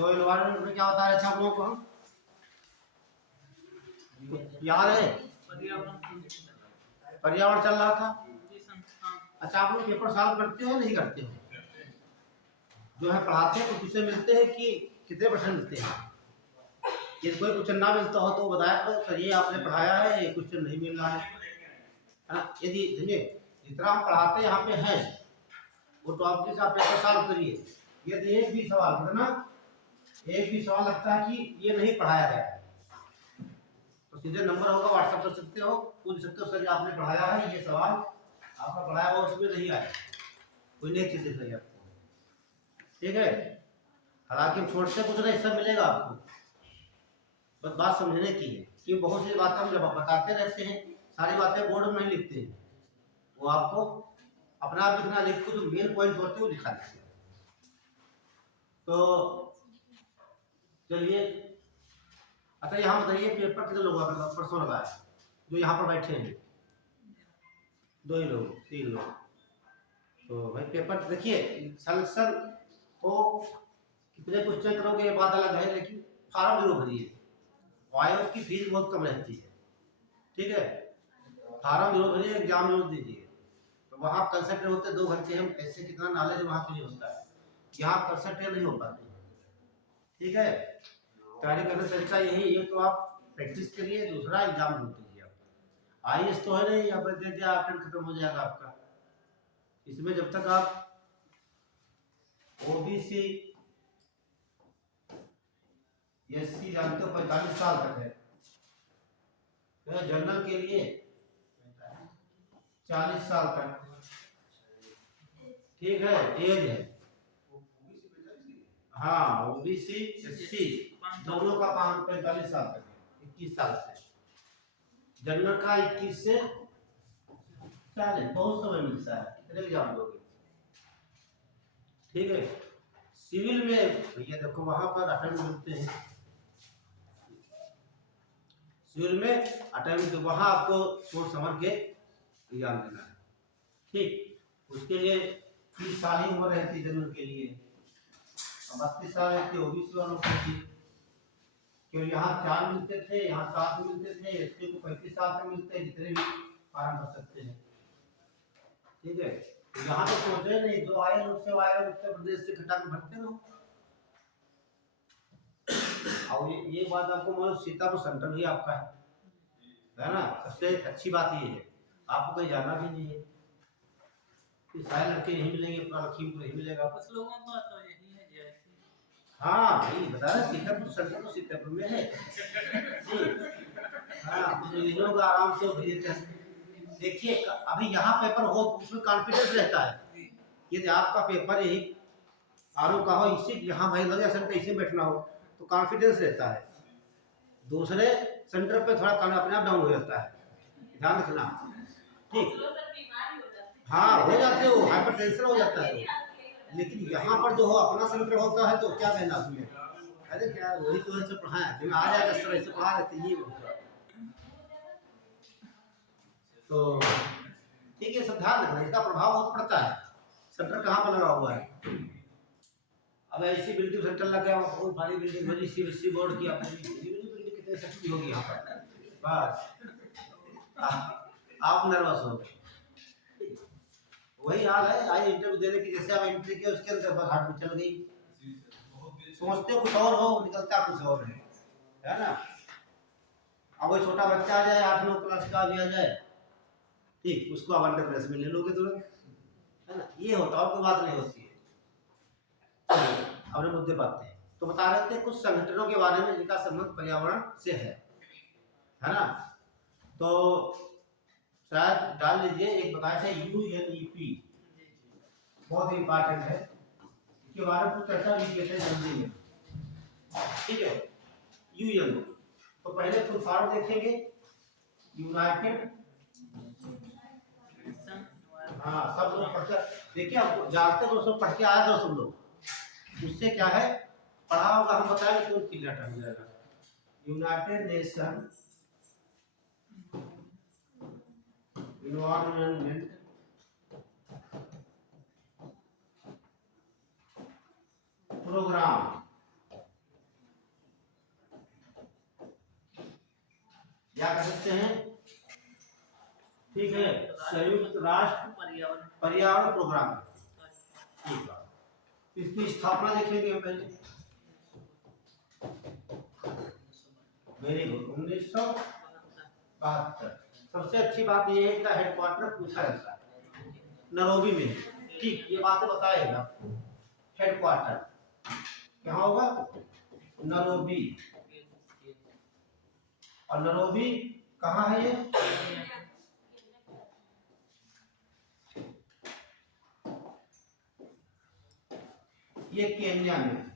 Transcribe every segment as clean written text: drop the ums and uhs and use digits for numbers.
तो एनवायरनमेंट में क्या होता है, अच्छा आप लोगों को याद है पर्यावरण चल रहा था। अच्छा आप लोग पेपर सॉल्व करते हो नहीं करते हो? जो है पढ़ाते हैं तो किससे मिलते हैं कि कितने परसेंट मिलते हैं? यदि कोई क्वेश्चन ना मिलता हो तो बताया तो सर ये आपने पढ़ाया है, ये क्वेश्चन नहीं मिल रहा है ना। यदि जितना हम पढ़ाते यहाँ पे है वो टॉपिक से आप पेपर सॉल्व करिए। यदि एक भी सवाल ना एक भी सवाल लगता है कि ये नहीं पढ़ाया गया तो सीधे नंबर होगा, व्हाट्सएप कर सकते हो, पूछ सकते हो सर आपने पढ़ाया है, ये सवाल आपका पढ़ाया हुआ उसमें नहीं आया, कोई नई चीज दिख रही है आपको, ठीक है। हालांकि छोड़ते कुछ नहीं, सब मिलेगा आपको, बस बात समझने की है कि बहुत सी बातें हम जब बताते रहते हैं, सारी बातें बोर्ड में नहीं लिखते हैं, वो आपको अपना आप लिखना, लिख को जो मेन पॉइंट होते हैं वो लिखा देते हैं। तो चलिए, अच्छा यहाँ बताइए पेपर कितने लोगों का परसों लगा है जो यहाँ पर बैठे हैं? 2 ही लोग, 3 लोग। तो भाई पेपर देखिए सलेक्शन को कितने क्वेश्चन करोगे ये बात अलग है, लेकिन फार्म जरूर भरिए, वायु की फीस बहुत कम रहती है, ठीक है। फार्म जरूर भरिए, एग्जाम जरूर दीजिए, तो वहाँ कंसंट्रेट होते 2 घंटे हम कैसे कितना नॉलेज वहाँ के लिए होता है, यहाँ कंसंट्रेट नहीं हो पाते, ठीक है। तैयारी करने से अच्छा यही, ये तो आप प्रैक्टिस करिए, दूसरा एग्जाम जरूर दीजिए। आप IAS तो है नहीं, यहाँ पर दे दिया अटेंड खत्म हो जाएगा आपका। इसमें जब तक आप OBC SC जानते हो 45 साल तक है, तो जनरल के लिए 40 साल तक, ठीक है, एज है। हाँ OBC SC दोनों का 45 साल तक है, 21 साल से। जनरल का 21 से 40, बहुत समय मिलता है, कितने एग्जाम दोगे, ठीक है। सिविल में भैया देखो वहां पर अटेम्प्ट मिलते हैं, सिविल में अटेम्प्ट वहां आपको सोच समझ के एग्जाम देना है, ठीक। उसके लिए 30 साल ही उम्र रहती है जनरल के लिए, 32 साल रहती है OBC वालों के लिए, क्योंकि यहाँ 4 मिलते थे, यहाँ 7 मिलते थे, SC को 35 साल तक मिलते हैं, जितने भी फार्म भर सकते हैं, ठीक है। यहाँ तो सोचे नहीं, जो आए लोग से आए उत्तर प्रदेश से खटा के भरते हो। और ये बात आपको मतलब सीतापुर सेंटर भी आपका है ना, सबसे अच्छी बात ये है, आपको कहीं जाना भी नहीं है, सारे लड़के यहीं मिलेंगे, अपना लखीमपुर यहीं मिलेगा, कुछ लोगों को तो यही है जैसे। हाँ भाई बता रहे सीतापुर सेंटर तो सीतापुर में है। हाँ लोग आराम से भेजते हैं। देखिए अभी यहाँ पेपर हो उसमें कॉन्फिडेंस रहता है, यदि आपका पेपर यही आरो का हो, इसी यहाँ भाई लगे सेंटर इसी बैठना हो तो कॉन्फिडेंस रहता है, दूसरे सेंटर पे थोड़ा अपने आप डाउन हो जाता है, ध्यान रखना, ठीक। हाँ हो जाते हो, हाइपरटेंशन हो जाता है, लेकिन यहाँ पर जो हो अपना सेंटर होता है तो क्या कहना उसमें, अरे क्या वही तो ऐसे पढ़ाया कि आ जाएगा इस तरह से पढ़ा रहते ये तो ठीक है, सब ध्यान रखना, इसका प्रभाव बहुत पड़ता है, सेंटर कहाँ पर लगा हुआ है। अब ऐसी बिल्डिंग सेंटर लगा हुआ बहुत भारी बिल्डिंग बनी CBSE बोर्ड की, बिल्डिंग कितने सस्ती होगी यहाँ पर, बस आप नर्वस हो गए, वही हाल है आई इंटरव्यू देने की, जैसे आप एंट्री किया उसके अंदर बस हाथ में चल गई, सोचते कुछ और हो निकलता कुछ और है ना। अब वही छोटा बच्चा आ जाए 8-9 क्लास का भी आ जाए, ठीक, उसको आप अंडर क्लास में ले लोगे तुरंत, है ना, ये होता है, कोई बात नहीं होती है। अपने मुद्दे पाते हैं तो बता रहे थे कुछ संगठनों के बारे में जिनका संबंध पर्यावरण से है ना। तो शायद डाल लीजिए, एक बताया था UNEP, बहुत इंपॉर्टेंट है, इसके बारे में कुछ चर्चा भी की है जल्दी में, ठीक है। UN तो पहले फुल फॉर्म देखेंगे, यूनाइटेड, हाँ सब लोग पढ़ते देखिए, आप जानते हो दोस्तों, पढ़ के आया दो सब लोग, उससे क्या है पढ़ा होगा, हम बताएंगे तो क्लियर हो जाएगा। यूनाइटेड नेशन इन्वायरमेंट प्रोग्राम, सकते हैं, ठीक है, संयुक्त राष्ट्र पर्यावरण प्रोग्राम। ठीक है, इसकी स्थापना देखेंगे हम पहले। Very good, 1972। सबसे अच्छी बात यह है कि हेडक्वार्टर पूछा जाता है, नैरोबी में। ठीक, ये बात बताएगा। हेडक्वार्टर कहाँ होगा? नैरोबी। और नैरोबी कहाँ है ये केन्या में।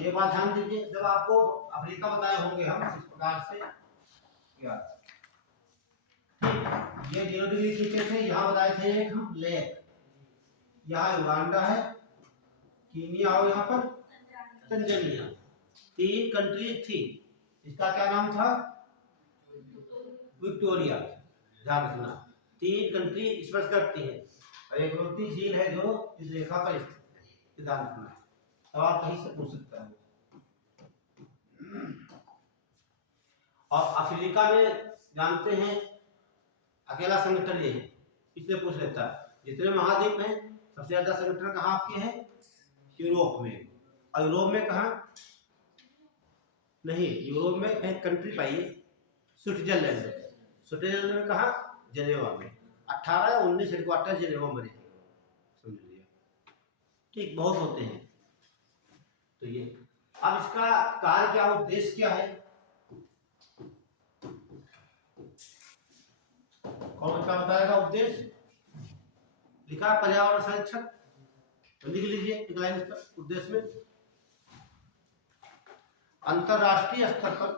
ये बात ध्यान दीजिए, जब आपको अफ्रीका बताए होंगे हम इस प्रकार से क्या, ये 0 डिग्री खींचे थे, यहाँ बताए थे एक हम लेक, यहाँ युगांडा है, कीनिया और यहाँ पर तंजानिया। 3 कंट्रीज थी। इसका क्या नाम था? विक्टोरिया। ध्यान रखना, 3 कंट्री स्पर्श करती है और एक रोटी झील है जो इस रेखा पर स्थित है। ध्यान रखना, सवाल कहीं से पूछ सकता है। और अफ्रीका में जानते हैं अकेला संगठन ये है, इसलिए पूछ लेता है। जितने महाद्वीप हैं सबसे ज्यादा संगठन कहाँ आपके हैं? यूरोप में। और यूरोप में कहाँ? नहीं, यूरोप में एक कंट्री पाइए, स्विट्जरलैंड। स्विट्जरलैंड में कहाँ? जेनेवा में। 18 या 19 हेडक्वार्टर जेनेवा में, समझ लिया। ठीक, बहुत होते हैं। तो ये अब इसका कार्य क्या, उद्देश्य क्या है? कौन सा बताएगा उद्देश्य? लिखा पर्यावरण संरक्षण, तो लिख लीजिए एक लाइन इसका उद्देश्य में। अंतरराष्ट्रीय स्तर पर,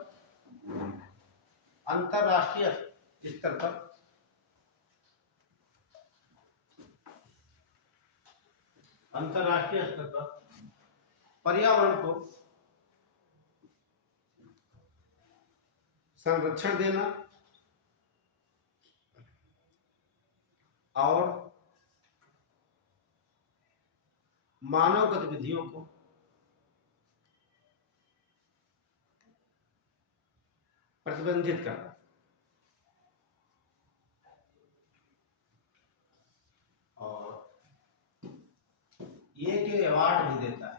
अंतरराष्ट्रीय स्तर पर अंतरराष्ट्रीय स्तर पर पर्यावरण को संरक्षण देना और मानव गतिविधियों को प्रतिबंधित करना। और ये के अवार्ड भी देता है,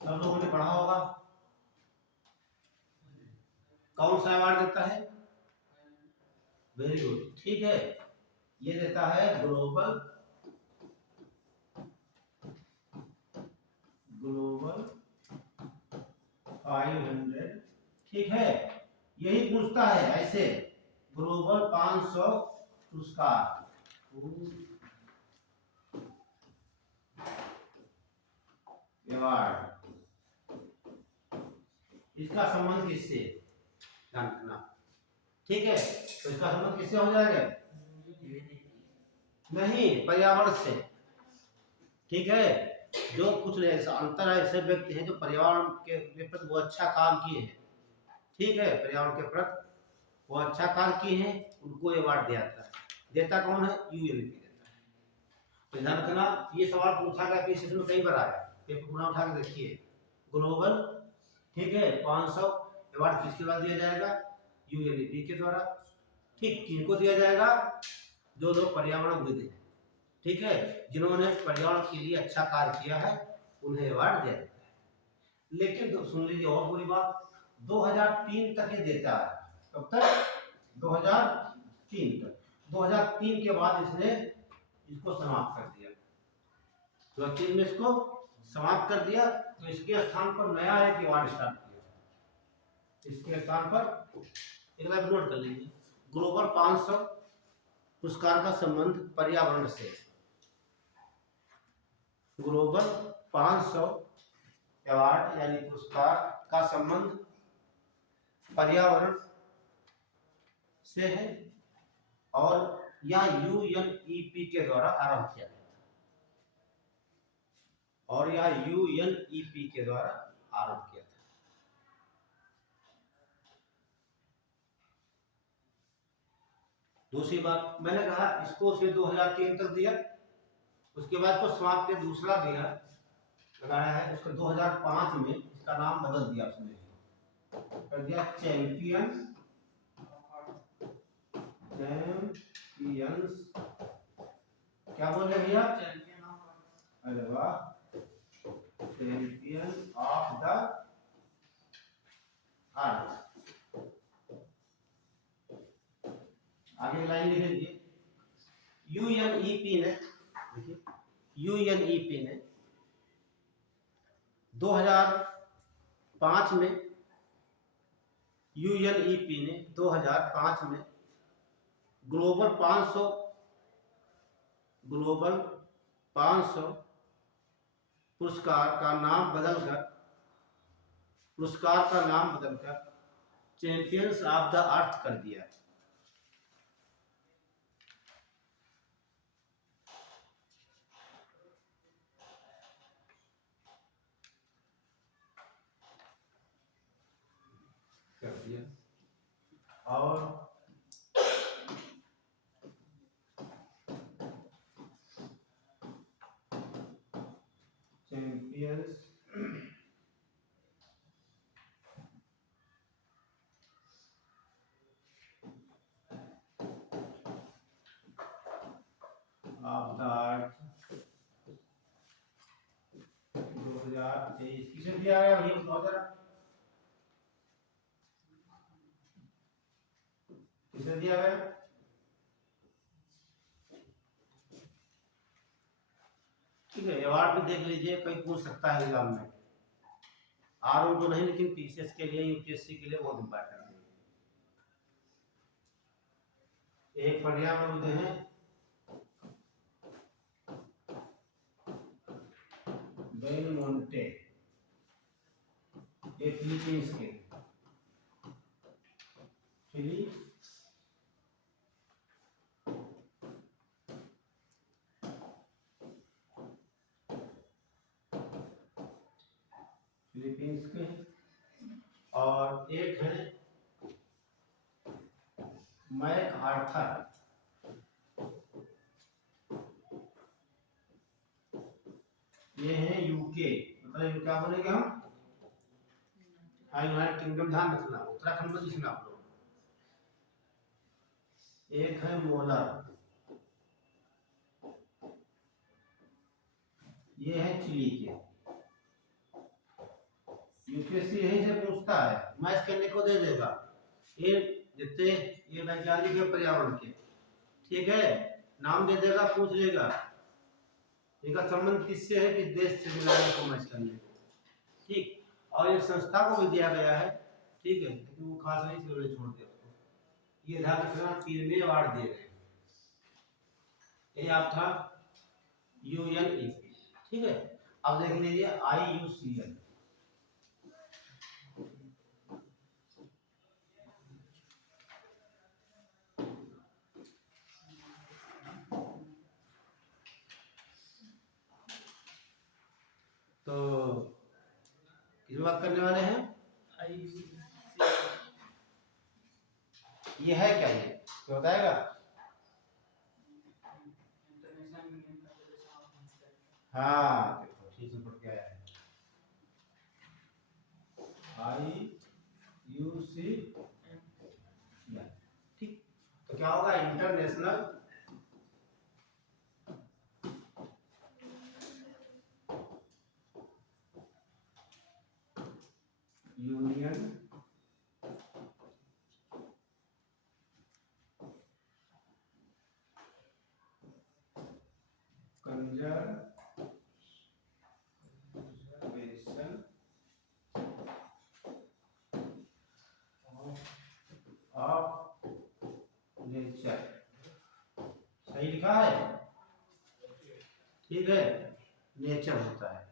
सब लोगों ने पढ़ा होगा। कौन सा अवार्ड देता है? वेरी गुड, ठीक है, ये देता है ग्लोबल 500। ठीक है, यही पूछता है ऐसे, ग्लोबल 500 पुरस्कार। अवार्ड, इसका संबंध किससे? जानना। ठीक है, तो इसका संबंध किससे हो जाएगा? नहीं, पर्यावरण से। ठीक है, जो कुछ अंतर ऐसे व्यक्ति हैं जो पर्यावरण के प्रति वो अच्छा काम किए हैं, ठीक है, पर्यावरण के प्रति वो अच्छा काम किए हैं, उनको अवार्ड दिया जाता है। देता कौन है? यूएनपी देता है। तो ध्यान रखना, ये सवाल पूछा गया कि इसमें कई बार आया, पेपर पूरा उठा के देखिए। ग्लोबल, ठीक है, 500 अवार्ड किसके द्वारा दिया जाएगा? यूएनपी के द्वारा। ठीक, किनको दिया जाएगा? जो लोग पर्यावरणविद हैं, ठीक है, जिन्होंने पर्यावरण के लिए अच्छा कार्य किया है, उन्हें अवार्ड दिया जाता है। लेकिन तो सुन लीजिए और बुरी बात, 2003 तक ये देता है। कब तक? 2003 तक। 2003 के बाद इसने इसको समाप्त कर दिया। 2003 में इसको समाप्त कर दिया, तो इसके स्थान पर नया एक अवार्ड स्टार्ट किया। इसके स्थान पर एक बार नोट कर लीजिए, ग्लोबल 500 पुरस्कार का संबंध पर्यावरण से। ग्लोबल 500 अवार्ड यानी पुरस्कार का संबंध पर्यावरण से है, और यह यूएनईपी के द्वारा आरंभ किया गया था। और यह यूएनईपी के द्वारा आरंभ किया था। दूसरी बात, मैंने कहा इसको सिर्फ 2003 तक दिया, उसके बाद को समाप्त के दूसरा दिया लगाया है, उसका 2005 में इसका नाम बदल दिया उसने, कर दिया चैंपियंस, चैंपियंस क्या बोल रहे भैया? अरे वाह, चैंपियन ऑफ द अर्थ। आगे लाइन लिख लीजिए। यूएनईपी ने, देखिए यूएनईपी ने 2005 में, यूएनईपी ने 2005 में ग्लोबल 500 पुरस्कार का नाम बदलकर चैंपियंस ऑफ द अर्थ कर दिया। और चैंपियंस ऑफ द अर्थ 2023 किसे दिया गया? ये बताओ जरा, किसे दिया गया? ठीक है, अवार्ड भी देख लीजिए, कोई पूछ सकता है एग्जाम में। आरओ तो नहीं, लेकिन पीसीएस के लिए, यूपीएससी के लिए बहुत इंपॉर्टेंट है। एक बढ़िया मुद्दे हैं बेल मोंटे, ये फिलीपींस के, फिलीपींस के। और एक है मैक आर्थर, ये है यूके, मतलब क्या बोलेंगे हम, यूनाइटेड किंगडम। ध्यान रखना, उत्तराखंड में लिखना आप लोग। एक है मोलर, ये है चिली के। यूपीएससी यही से पूछता है, मैच करने को दे देगा। ये जितने ये वैज्ञानिक है पर्यावरण के, ठीक है, नाम दे देगा, पूछ लेगा इनका संबंध किससे है, किस देश से मिला है को मैच करने को, ठीक। और एक संस्था को भी दिया गया है, ठीक है, लेकिन वो खास नहीं, चलो छोड़ दे उसको। ये ध्यान रखना, 3वें अवार्ड दे रहे हैं। ये आप था यूएनईपी, ठीक है। अब देख लीजिए आईयूसीएन, तो किस बात करने वाले हैं? ये है क्या, ये तो बताएगा? हाँ देखो ठीक से पढ़ के आया है, IUCN, ठीक। तो क्या होगा? International union conservation of nature, सही लिखा है, ठीक है, नेचर होता है।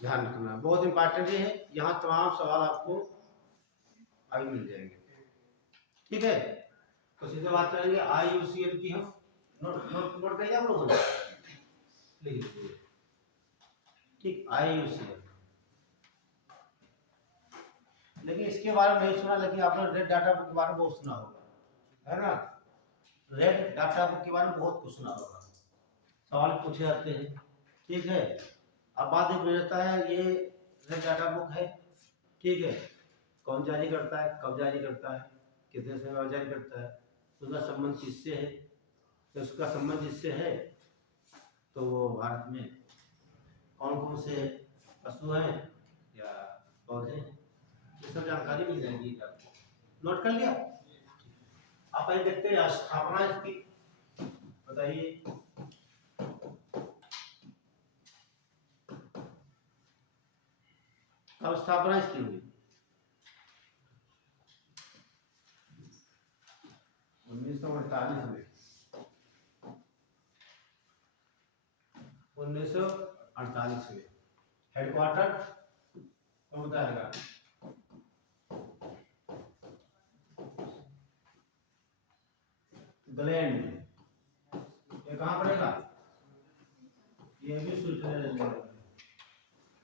ध्यान रखना, बहुत इंपॉर्टेंट है, यहाँ तमाम सवाल आपको आगे मिल जाएंगे, ठीक है। तो सीधे बात करेंगे IUCN की, हम नोट करिए आप लोगों ने, लिख लीजिए, ठीक, IUCN। लेकिन इसके बारे में नहीं सुना, लेकिन आपने रेड डाटा बुक के बारे में बहुत सुना होगा, है ना? रेड डाटा बुक के बारे में बहुत कुछ सुना होगा, सवाल पूछे जाते हैं, ठीक है। अब बात एक रहता है, ये रेड डाटा बुक है, ठीक है, कौन जारी करता है, कब जारी करता है, कितने समय बाद जारी करता है, उसका संबंध किससे है, तो उसका संबंध जिससे है तो वो भारत में कौन कौन से पशु हैं या पौधे, ये सब जानकारी मिल जाएगी आपको। नोट कर लिया? आप आइए देखते हैं स्थापना इसकी, बताइए। कब स्थापना इसकी हुई? 1948 में। 1948 में। हेडक्वार्टर कौन बताएगा? ग्लैंड में। ये कहाँ पड़ेगा? ये भी स्विट्जरलैंड में।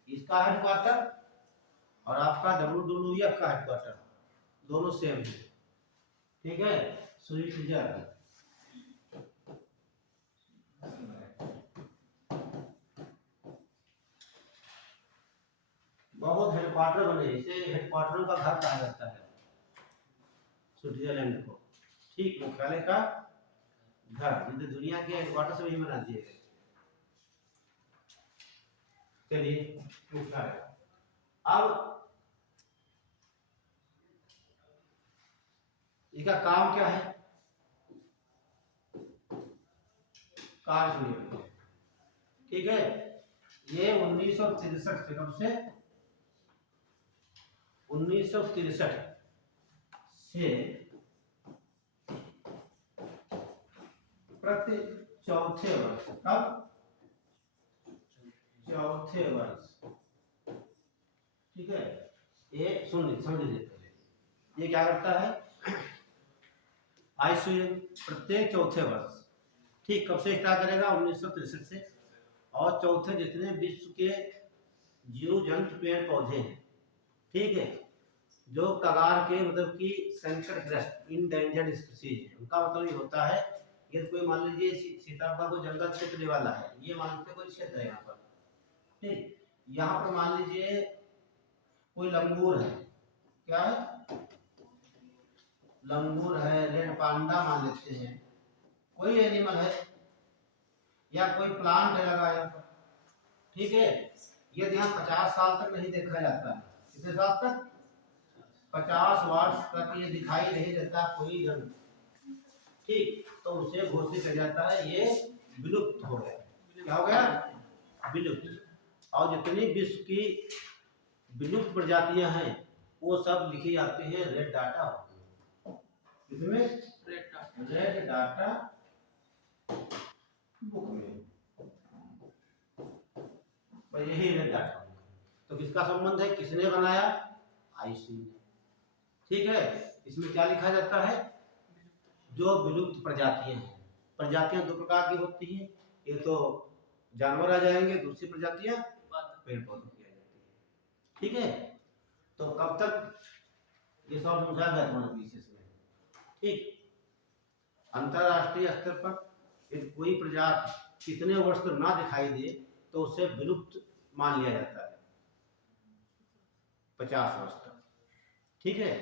इसका हेडक्वार्टर और आपका WWF का हेडक्वार्टर दोनों सेम है, ठीक है, स्विट्जरलैंड। बहुत हेडक्वार्टर बने, इसे हेडक्वार्टरों का घर कहा जाता है स्विट्जरलैंड को, ठीक, मुख्यालय का घर, जिसे दुनिया के हेडक्वार्टर से वही बना दिए गए। चलिए मुख्यालय। अब इसका काम क्या है? कार्य सुनिए, ठीक है। ये 1963 से, कब से? 1963 से प्रति चौथे वर्ष, कब? चौथे वर्ष, ठीक है। ये सुन समझ लीजिए, ये क्या करता है? आईसीयू प्रत्येक चौथे वर्ष, ठीक, कब से स्टार्ट करेगा? 1963 से, और चौथे जितने विश्व के जीव जंतु पेड़ पौधे हैं, ठीक है, जो कगार के मतलब कि संकटग्रस्त इंडेंजर्ड स्पीशीज है, उनका मतलब ये होता है, ये कोई मान लीजिए सीतापुर को जंगल क्षेत्र वाला है, ये मान लीजिए कोई क्षेत्र है यहाँ पर, ठीक, यहाँ पर मान लीजिए कोई लंगूर है, क्या है? लंगूर है, रेड पांडा मान लेते हैं, कोई एनिमल है या कोई प्लांट है लगा यहाँ पर, ठीक है, यदि यहाँ 50 साल तक नहीं देखा जाता है, कितने साल तक? 50 वर्ष तक ये दिखाई नहीं देता कोई जंतु, ठीक, तो उसे घोषित किया जाता है ये विलुप्त हो गया। क्या हो गया? विलुप्त। और जितनी विश्व की विलुप्त प्रजातियां हैं वो सब लिखी जाती हैं रेड डाटा इसमें, रेड डाटा बुक में, यही रेड डाटा। तो किसका संबंध है, किसने बनाया? आईसी, ठीक है। इसमें क्या लिखा जाता है? जो विलुप्त प्रजातियां हैं, प्रजातियां दो प्रकार की होती हैं, एक तो जानवर आ जाएंगे, दूसरी प्रजातियां पेड़ पौधों की आ जाती है, ठीक है। तो कब तक ये सब समझा गया तुम्हारे विशेष में, ठीक। अंतरराष्ट्रीय स्तर पर यदि कोई प्रजाति कितने वर्ष तक ना दिखाई दे तो उसे विलुप्त मान लिया जाता है, 50 वर्ष तक, ठीक है।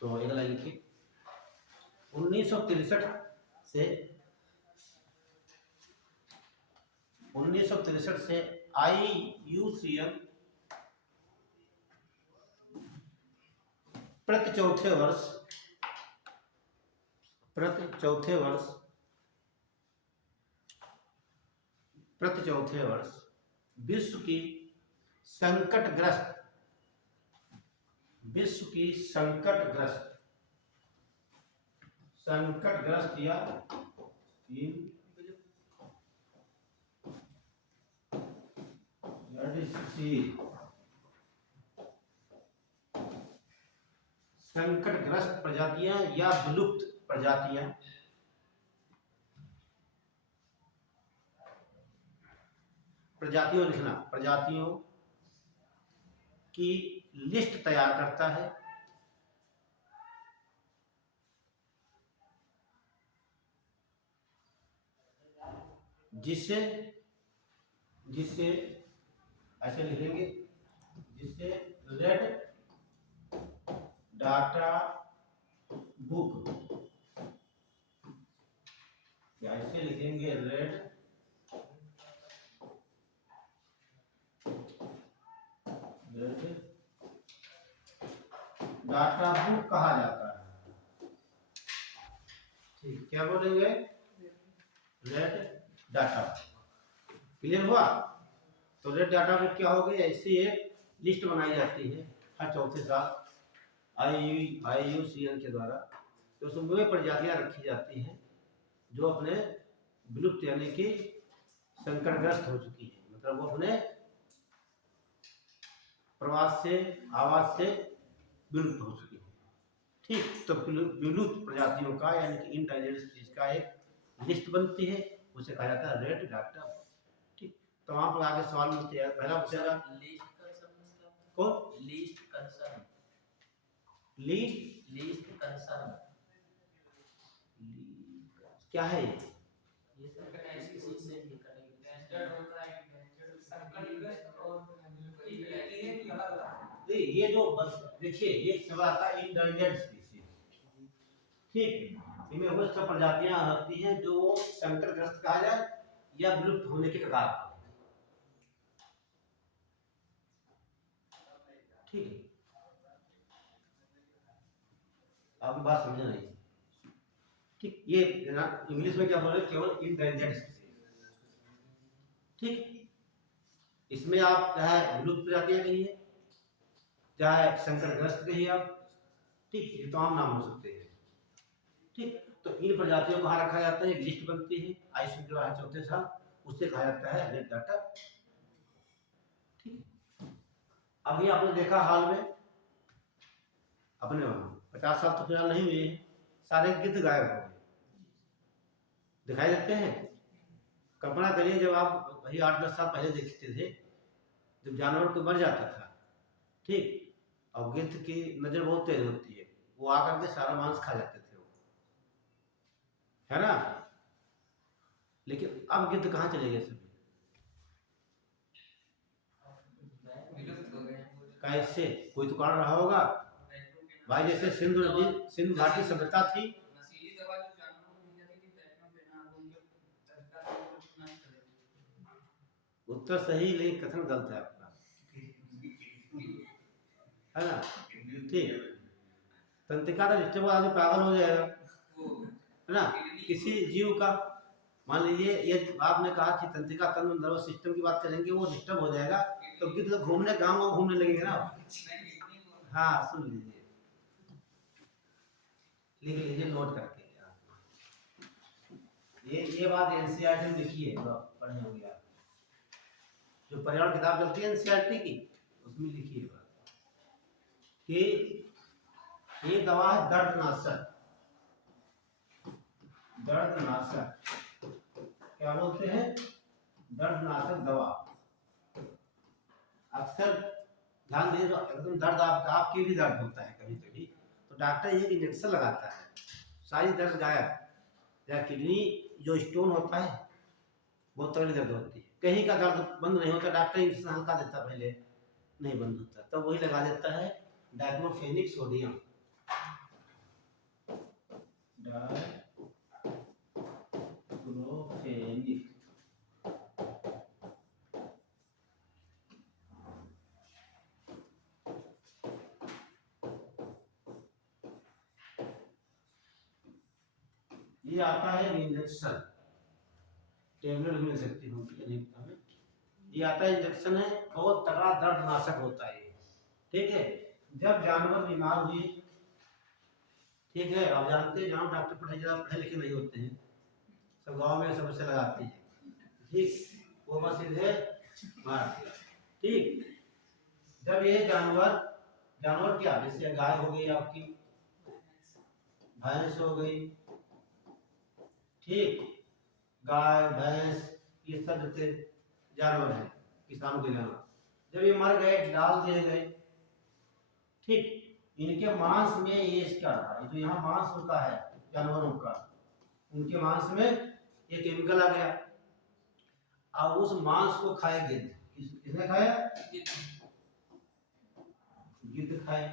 तो अगला लिखिए, 1963 से 1963 से IUCN प्रति चौथे वर्ष विश्व की संकटग्रस्त या संकटग्रस्त प्रजातियां या विलुप्त प्रजातियां लिखना, प्रजातियों की लिस्ट तैयार करता है, जिससे ऐसे लिखेंगे, जिससे रेड डाटा बुक, या ऐसे लिखेंगे रेड डाटा बुक कहा जाता है। ठीक, क्या बोलेंगे? Red data. क्लियर हुआ? तो रेड डाटा बुक क्या होगी? ऐसी एक लिस्ट बनाई जाती है हर चौथे साल IUCN के द्वारा। तो उसमें वे प्रजातियां रखी जाती हैं जो अपने विलुप्त यानी कि संकटग्रस्त हो चुकी है, मतलब वो अपने प्रवास से आवास से विलुप्त हो चुकी है। ठीक, तो विलुप्त प्रजातियों का यानी कि इंडेंजर्ड स्पीशीज का एक लिस्ट बनती है, उसे कहा जाता है रेड डाटा। ठीक, तो वहां पर आगे सवाल मिलते हैं। पहला पूछेगा कौन? Least concern. लीस्ट कंसर्न क्या है? ये सब स्पीशीज से रिलेटेड होता है, संकटग्रस्त और ये जो बस देखिए, ये सब आता है इंडेंजर्ड स्पीशीज। ठीक, इनमें वो सब प्रजातियां आती हैं जो संकटग्रस्त कहा जाए या विलुप्त होने के कगार पर। ठीक है, आपकी बात समझे नहीं? ठीक, ये ना इंग्लिश में क्या बोल रहे, केवल इंडेंजर्ड स्पीशीज। ठीक, इसमें आप चाहे विलुप्त प्रजातियां कहिए चाहे संकटग्रस्त कहिए आप, ठीक, ये तमाम नाम हो सकते हैं। ठीक, तो इन प्रजातियों को कहाँ रखा जाता है? एक लिस्ट बनती है IUCN के द्वारा चौथे साल, उससे कहा जाता है रेड डाटा। ठीक, अभी आपने देखा हाल में अपने वहां 50 साल तो फिलहाल नहीं हुए, सारे गिद्ध गायब हो गए, दिखाई देते हैं। कल्पना करिए जब आप वही 8-10 साल पहले देखते थे, जब जानवर को मर जाता था, ठीक, और गिद्ध की नजर बहुत तेज होती है, वो आकर के सारा मांस खा जाते थे वो, है ना? लेकिन अब गिद्ध कहाँ चले गए सभी? कैसे? कोई तो कारण रहा होगा भाई। जैसे सिंधु घाटी सभ्यता थी, उत्तर सही लेकिन कथन गलत है आपका, है ना? ठीक, तंत्रिका का डिस्टर्ब आदमी पागल हो जाएगा, है ना? किसी जीव का मान लीजिए, ये आपने कहा कि तंत्रिका तंत्र नर्वस सिस्टम की बात करेंगे, वो डिस्टर्ब हो जाएगा तो गिद्ध घूमने गाँव घूमने लगेगा ना। हाँ, सुन लीजिए, लिख लीजिए नोट करके। ये बात NCERT में लिखी है, तो पढ़े होंगे आप, जो पर्यावरण किताब चलती है NCERT की, उसमें लिखी है बात कि ये दवा है दर्दनाशक। क्या बोलते हैं? दर्दनाशक दवा। अक्सर ध्यान दीजिए, एकदम दर्द आपके भी दर्द होता है कभी कभी, तो डॉक्टर एक इंजेक्शन लगाता है, सारी दर्द गायब। या किडनी जो स्टोन होता है, बहुत तगड़ी दर्द होती है, कहीं का दर्द बंद नहीं होता, डॉक्टर इंजेक्शन हल्का देता, पहले नहीं बंद होता, तब वही लगा देता है डाइक्लोफेनिक सोडियम। डाइक्लोफेनिक, ये आता है इंजेक्शन, टेबलेट मिल सकती होगी, ये आता है इंजेक्शन है, बहुत तगड़ा दर्दनाशक होता है। ठीक है, जब जानवर बीमार हुए, ठीक है, आप जानते हैं जहाँ डॉक्टर पढ़े लिखे नहीं होते हैं, सब गाँव में समस्या लगाती है, ठीक, वो बस सीधे मार दिया। ठीक, जब ये जानवर क्या, जैसे गाय हो गई आपकी, भैंस हो गई, ठीक, गाय भैंस ये सब जैसे जानवर हैं, किसानों के जानवर, जब ये मर गए, डाल दिए गए, ठीक, इनके मांस में ये क्या रहा है, जो यहाँ मांस होता है जानवरों का, उनके मांस में ये केमिकल आ गया, अब उस मांस को खाए गिद्ध। किसने खाया? गिद्ध खाए।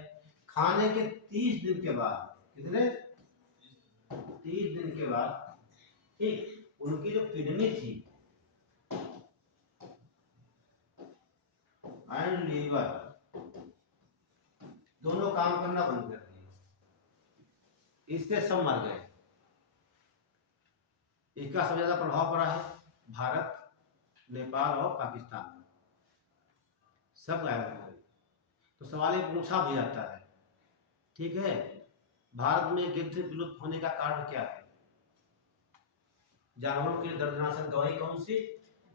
खाने के 30 दिन के बाद, कितने 30 दिन के बाद, ठीक, उनकी जो किडनी थी एंड लीवर दोनों काम करना बंद कर दिए, इससे सब मर गए। इसका सबसे ज्यादा प्रभाव पड़ा है भारत, नेपाल और पाकिस्तान में, सब गायब हो गए। तो सवाल ये पूछा भी जाता है, ठीक है, भारत में गिद्ध विलुप्त होने का कारण क्या है? जानवरों के लिए दर्दनाशक दवाई कौन सी?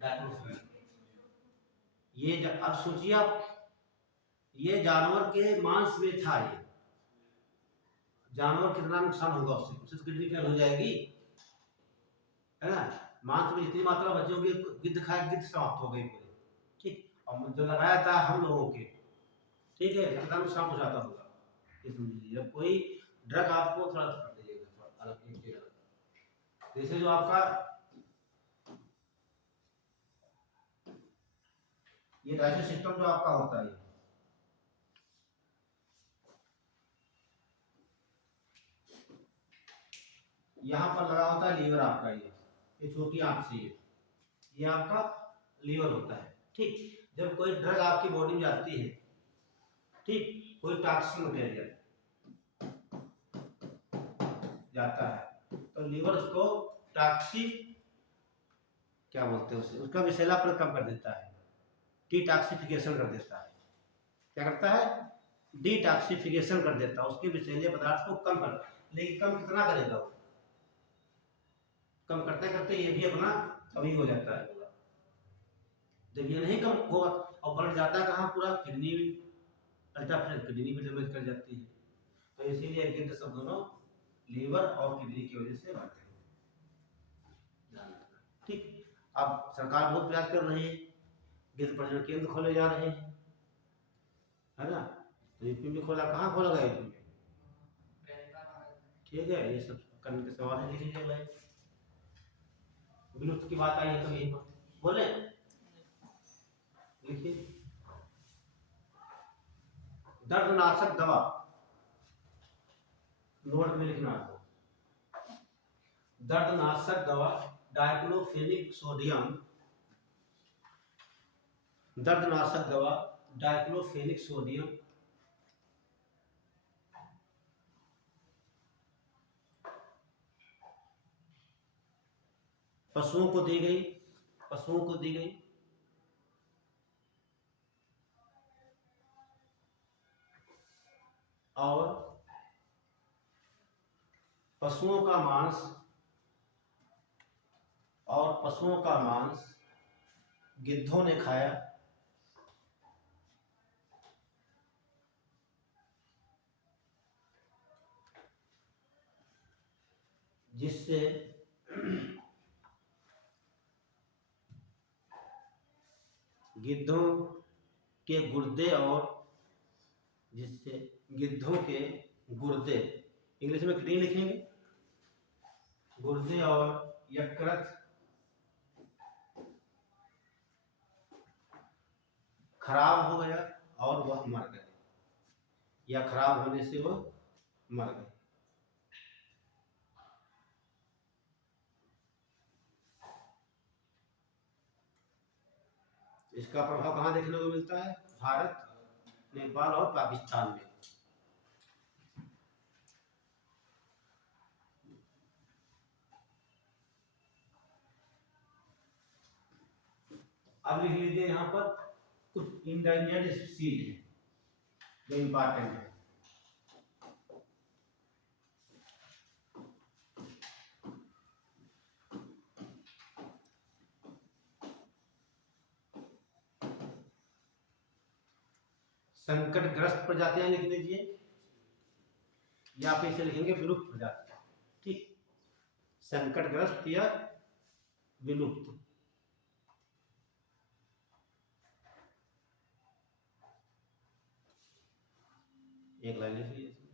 डायक्लोफिन। ये अब सोचिए आप, ये जानवर के मांस में था, ये जानवर कितना नुकसान होगा उससे, उससे तो किडनी फेल हो जाएगी, है ना। मांस में जितनी मात्रा बची होगी, गिद्ध खाए, गिद्ध समाप्त हो गई पूरी, ठीक। और जो लगाया था हम लोगों के, ठीक है, कितना नुकसान पहुंचाता होगा। इसलिए जब कोई ड्रग आपको थोड़ा अलग, जैसे जो आपका ये डाइजेस्ट सिस्टम जो आपका होता है, यहाँ पर लगा होता है लीवर आपका, ये छोटी आंत से ये आपका लीवर होता है, ठीक। जब कोई ड्रग आपकी बॉडी में जाती है, ठीक, कोई टॉक्सिक मटेरियल जाता है, तो लीवर उसको टॉक्सिक क्या बोलते हैं उसे, उसका विषैलापन कम कर देता है, डिटॉक्सिफिकेशन कर देता है। क्या करता है? डिटॉक्सिफिकेशन कर देता है, उसके विषैले पदार्थ को कम कर। लेकिन कम कितना करेगा वो? कम करते करते ये भी अपना कमी हो जाता है पूरा। जब ये नहीं कम होगा और बढ़ जाता है कहाँ, पूरा किडनी भी, अल्ट्राफ्रेंट किडनी भी डैमेज कर जाती है। तो इसीलिए गिद्ध सब दोनों लीवर और किडनी की वजह से मरते हैं, ठीक। अब सरकार बहुत प्रयास कर रही है, गिद्ध प्रजनन केंद्र खोले जा रहे हैं, है ना। तो यूपी में खोला, कहाँ खोला गया यूपी में, ठीक है। ये सब करने के सवाल है, लिख लीजिए भाई। विलुप्त की बात आई है तो यही बोले, लिखिए। दर्दनाशक दवा, नोट में लिखना है। दर्दनाशक दवा डाइक्लोफेनिक सोडियम, दर्दनाशक दवा डाइक्लोफेनिक सोडियम पशुओं को दी गई, पशुओं को दी गई, और पशुओं का मांस गिद्धों ने खाया, जिससे गिद्धों के गुर्दे इंग्लिश में किडनी लिखेंगे, गुर्दे और यकृत खराब हो गया और वह मर गए, या खराब होने से वह मर गए। इसका प्रभाव कहाँ देखने को मिलता है? भारत, नेपाल और पाकिस्तान में। अब लिख लीजिए यहाँ पर कुछ इंडेंजर्ड स्पीशीज है जो इंपॉर्टेंट है। संकटग्रस्त प्रजातियां लिख लीजिए, या फिर इसे लिखेंगे विलुप्त प्रजातियां, ठीक। संकटग्रस्त या विलुप्त। एक लाइन लिख लीजिए।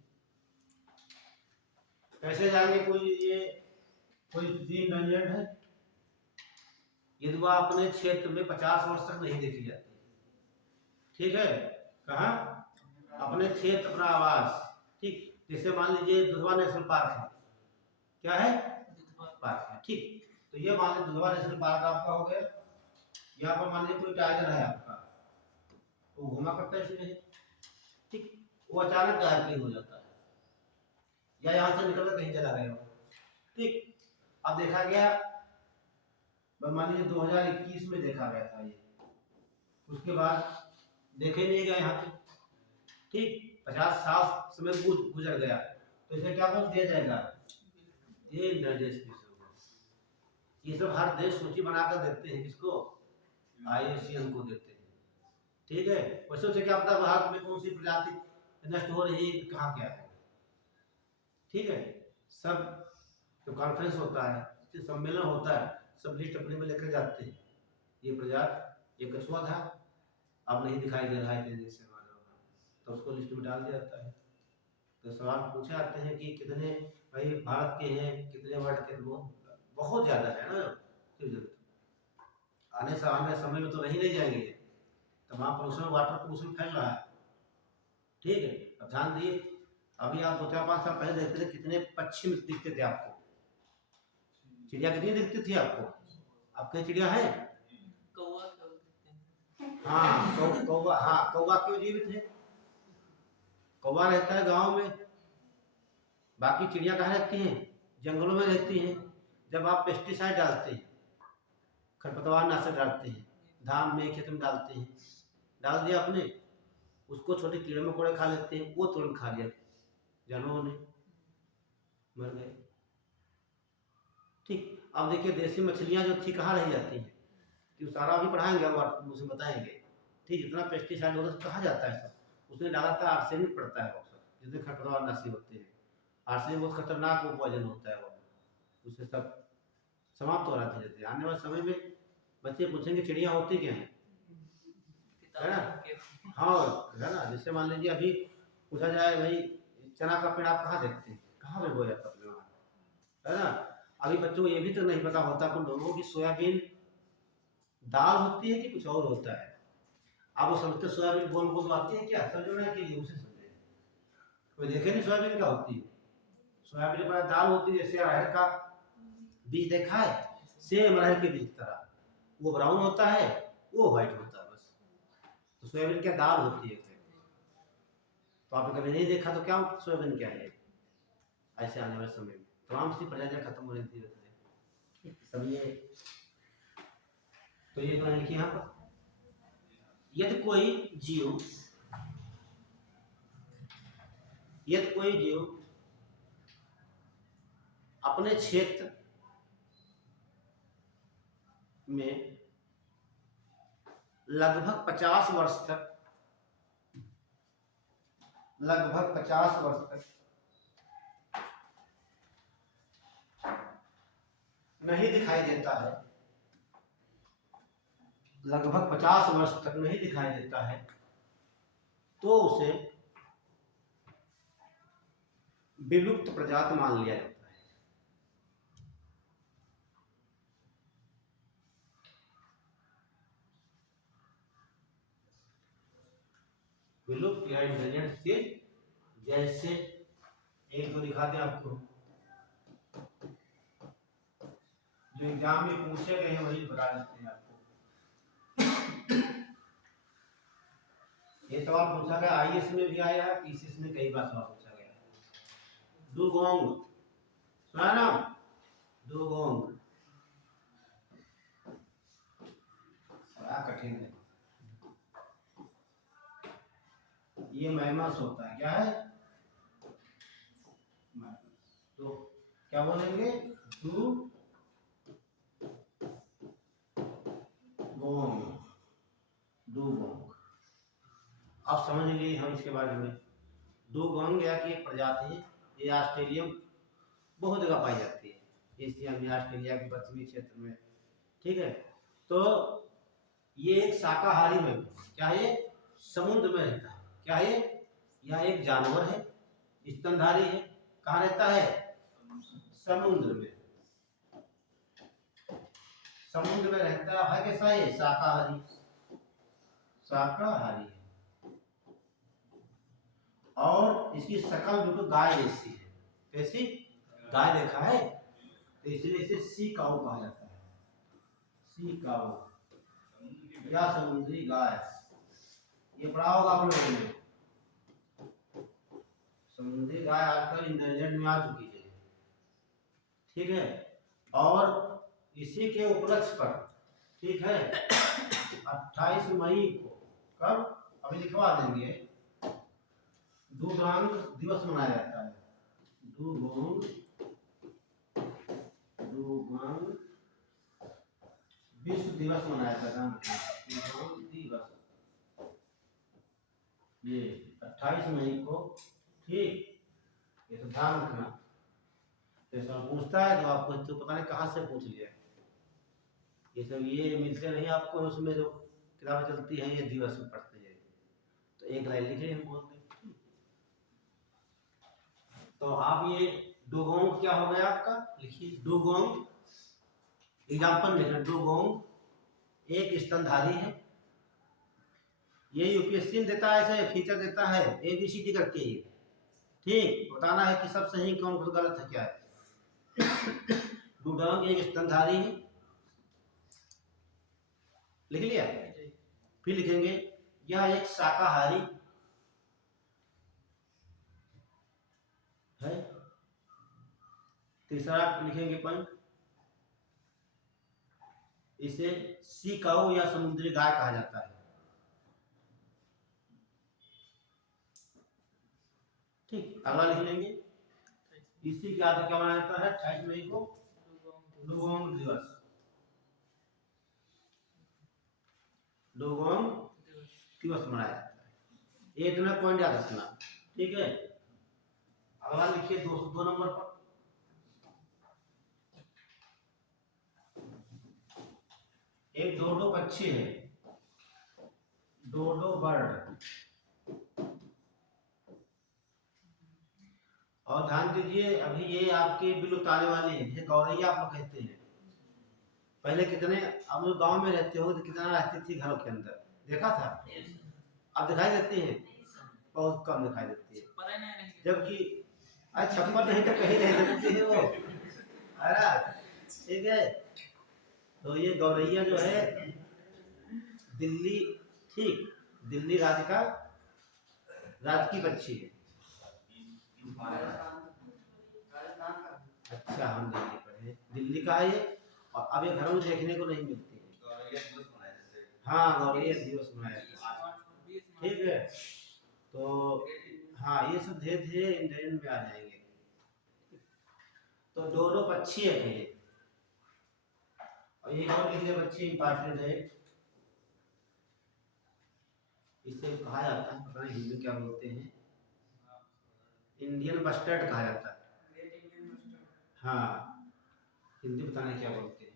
कैसे जाएंगे कोई इंडेंजर्ड है? यदि वह अपने क्षेत्र में 50 वर्ष तक नहीं देखी जाती, ठीक है। कहाँ? अपने क्षेत्र अपना आवास, ठीक। जैसे मान लीजिए दुधवा नेशनल पार्क है, क्या है, पार्क है, ठीक। तो ये मान लीजिए दुधवा नेशनल पार्क आपका हो गया। यहाँ पर मान लीजिए कोई टाइगर है आपका, तो घुमा करता है इसमें, ठीक। वो अचानक गायब नहीं हो जाता है, या यहाँ से निकल कर कहीं चला गया, ठीक। अब देखा गया, मान लीजिए 2021 में देखा गया था ये, उसके बाद देखे नहीं गया यहाँ पे, ठीक। 50 साल समय गुजर गया, तो इसे क्या बोल दिया जाएगा, ये निर्देश विषय होगा। ये सब हर देश सूची बनाकर देते हैं, किसको, IUCN को देते हैं, ठीक है। वैसे से क्या पता भारत में कौन सी प्रजाति नष्ट हो रही है, कहाँ क्या है, ठीक है। सब जो कॉन्फ्रेंस होता है, सम्मेलन होता है, सब लिस्ट अपने में लेकर जाते हैं। ये प्रजाति, ये कछुआ था, अब नहीं दिखाई दे रहा है तेजी से, तो उसको लिस्ट में डाल दिया जाता है। तो सवाल पूछे आते हैं कि कितने भाई भारत के हैं, कितने वर्ल्ड के लोग, बहुत ज़्यादा है ना जीव जंतु। आने समय में तो नहीं जाएंगे, तमाम पोल्यूशन, वाटर पोल्यूशन फैल रहा है, ठीक है। अब ध्यान दिए, अभी आप 2-4-5 साल पहले देखते थे कितने पक्षी दिखते थे आपको, चिड़िया कितनी दिखती थी आपको, अब कहीं चिड़िया है, हाँ कौवा, हाँ कौवा क्यों जीवित है, कौवा रहता है गांव में, बाकी चिड़िया कहाँ रहती हैं, जंगलों में रहती हैं। जब आप पेस्टिसाइड डालते हैं, खरपतवार नाशक डालते हैं, धान में खेत में डालते हैं, डाल दिया आपने, उसको छोटे कीड़े मकोड़े खा लेते हैं, वो तुरंत खा लिया जानवरों ने, मर गए, ठीक। अब देखिए देसी मछलियां जो थी कहाँ रह जाती हैं, कि सारा भी पढ़ाएंगे, अब मुझे बताएंगे, ठीक। जितना पेस्टिसाइड होता है कहाँ जाता है सब, उसने डाला था आर्सेनिक पड़ता है, जितने खरपतवार नाशी होते हैं, आर्सेनिक बहुत खतरनाक वो पॉइजन होता है, वो उससे सब समाप्त हो रहा है धीरे धीरे। आने वाले समय में बच्चे पूछेंगे चिड़िया होती क्या है ना, हाँ है ना। जैसे मान लीजिए अभी पूछा जाए भाई चना का पेड़ आप कहाँ देखते हैं, कहाँ पे बोया जाता है ना। अभी बच्चों को ये भी तो नहीं पता होता कुछ लोगों की सोयाबीन दाल होती है कि कुछ और होता है। आप वो समझते सोयाबीन गोल गोल आती है क्या, समझने के लिए उसे समझे, कोई देखे नहीं सोयाबीन क्या होती है। सोयाबीन पर दाल होती है, जैसे अरहर का बीज देखा है, सेम अरहर के बीज की तरह, वो ब्राउन होता है, वो व्हाइट होता है, बस। तो सोयाबीन क्या दाल होती है, तो आपने कभी नहीं देखा तो क्या सोयाबीन क्या है। ऐसे आने वाले समय में तमाम सी प्रजातियां खत्म हो रही थी सब ये। तो ये तो लिखिए यहाँ पर, यदि कोई जीव अपने क्षेत्र में लगभग 50 वर्ष तक नहीं दिखाई देता है, लगभग 50 वर्ष तक नहीं दिखाई देता है, तो उसे विलुप्त प्रजाति मान लिया जाता है। विलुप्त या इंडेंजर्ड स्पीशीज, जैसे एक तो दिखाते हैं आपको, जो एग्जाम में पूछे गए हैं वही बता देते हैं आपको। ये सवाल पूछा गया, IAS में भी आया है, PCS में कई बार सवाल पूछा गया है। डुगोंग सुना ना, डुगोंग बड़ा कठिन है, ये मैमल्स होता है, क्या है, तो क्या बोलेंगे, डुगोंग। अब समझ लिए हम इसके बारे में। डुगोंग या की एक प्रजाति है, ये ऑस्ट्रेलिया बहुत जगह पाई जाती है, एशिया में, ऑस्ट्रेलिया के पश्चिमी क्षेत्र में, ठीक है। तो ये एक शाकाहारी में, क्या है, समुद्र में रहता है, क्या है, यह एक जानवर है, स्तनधारी है, कहाँ रहता है, समुद्र में, समुद्र में रहता है, कैसा है, शाकाहारी है। और इसकी शक्ल बिल्कुल गाय जैसी है। कैसी? गाय देखा है, तो इसलिए इसे सी काऊ कहा जाता है। सी काऊ या समुद्री गाय, ये पढ़ा होगा आप लोगों ने। समुद्री गाय आजकल इंटेलिजेंट में आ चुकी है, ठीक है। और इसी के उपलक्ष्य पर, ठीक है, 28 मई को, कब अभी लिखवा देंगे, दुगांग दिवस मनाया जाता है। दुगांग विश्व दिवस मनाया जाता है। दुगांग दिवस ये 28 मई को, ठीक, ये तो ध्यान रखना। जैसा पूछता है तो आपको तो पता नहीं कहाँ से पूछ लिया, ये सब ये मिलते नहीं आपको, उसमें जो किताबें चलती हैं ये दिवस में पढ़ते हैं, तो एक लाइन लिखे हम बोल दें। तो आप ये डुगोंग क्या हो गया आपका, लिखिए डुगोंग, एग्जाम्पल लिखना। डुगोंग एक स्तनधारी है, ये यूपीएससी में देता है, ऐसे फीचर देता है ABCD करके, ये ठीक बताना है कि सब सही कौन कौन गलत है क्या है। डुगोंग एक स्तनधारी है, लिख लिया। फिर लिखेंगे यह एक शाकाहारी है। तीसरा लिखेंगे पॉइंट, इसे सी काऊ या समुद्री गाय कहा जाता है, ठीक। अगला लिख लेंगे, इसी के आगे क्या मनाया जाता है 28 मई को, डुगोंग दिवस। डुगोंग दिवस मनाया जाता है, ये इतना पॉइंट याद रखना, ठीक है। अगला लिखिए 2 नंबर पर, एक डोडो पक्षी है, डोडो बर्ड। और ध्यान दीजिए, अभी ये आपके विलुप्त आने वाली है, ये गौरैया आप लोग कहते हैं। पहले कितने, आप लोग गांव में रहते हो तो कितना रहती थी घरों के अंदर, देखा था? अब दिखाई देती है, बहुत कम दिखाई देती है, जबकि आज छप्पर नहीं तो कहीं रह सकती है वो, ठीक है। तो ये गौरैया जो है दिल्ली, ठीक, दिल्ली राज्य का राजकीय पक्षी है। अच्छा, हम दिल्ली पढ़े, दिल्ली का है ये, और अब ये घरों में देखने को नहीं मिलती है। हाँ, गौरैया दिवस मनाया जाता है, ठीक है। तो हाँ, ये सब धीरे धीरे इंडियन में आ जाएंगे। तो डोडो पक्षी है ये, और ये और लिखने पक्षी इंपॉर्टेंट है, इसे कहा जाता है, पता नहीं हिंदी क्या बोलते हैं, इंडियन बस्टर्ड कहा जाता है। हाँ, हिंदी बताने क्या बोलते हैं,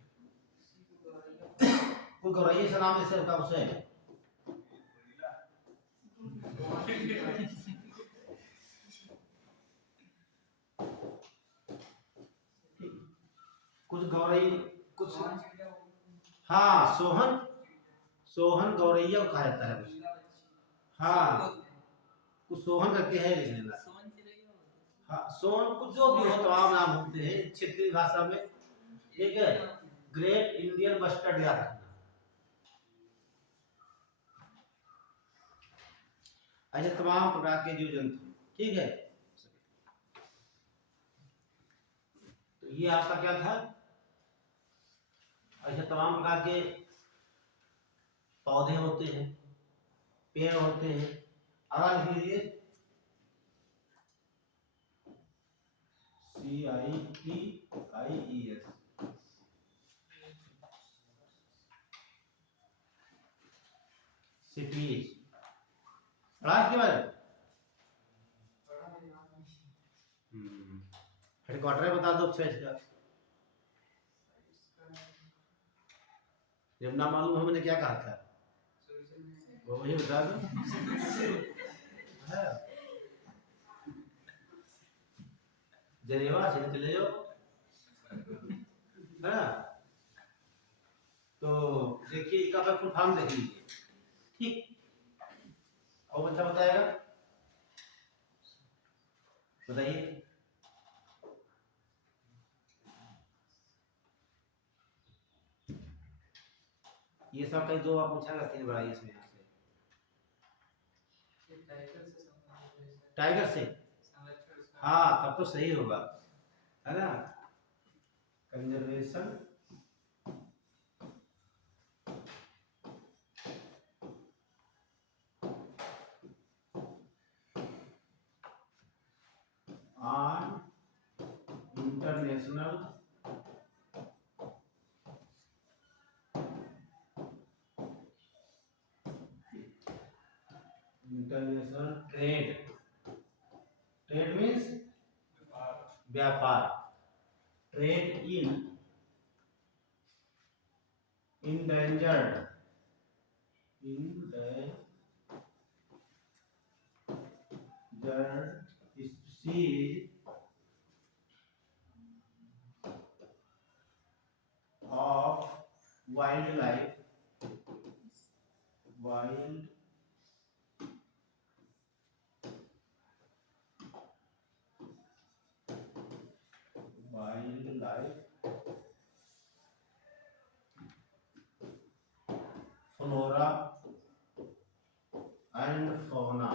कोई गौरैया से नाम ऐसे होता उसे, कुछ गौरई, कुछ, हाँ सोहन, सोहन गौरैया को कहा जाता है। हाँ, कुछ सोहन करके है, लिख लेना। हाँ, सोहन कुछ जो भी हो, तमाम नाम होते हैं क्षेत्रीय भाषा में, ठीक है। ग्रेट इंडियन बस्टर्ड याद रखना। ऐसे तमाम प्रकार के जीव जंतु, ठीक है। तो ये आपका क्या था, ऐसे तमाम प्रकार के पौधे होते हैं, पेड़ होते हैं। आवाज लीजिए, CITIES, सिटीज, राज के बारे में हेडक्वार्टर बता दो। अच्छा, इसका जब ना मालूम है मैंने क्या कहा था, वो वही बता दो। जनेवा से चले जाओ, है ना। तो देखिए इसका फुल फॉर्म देख लीजिए, ठीक। और बच्चा बताएगा, बताइए। ये सब कई दो बार पूछा करते हैं, बढ़ाइए इसमें यहाँ से। ये टाइगर से संबंधित है सर। टाइगर से, संरक्षण से। हाँ तब तो सही होगा, है ना। Conservation on international trade, trade means व्यापार, trade in endangered species of wildlife, flora and fauna।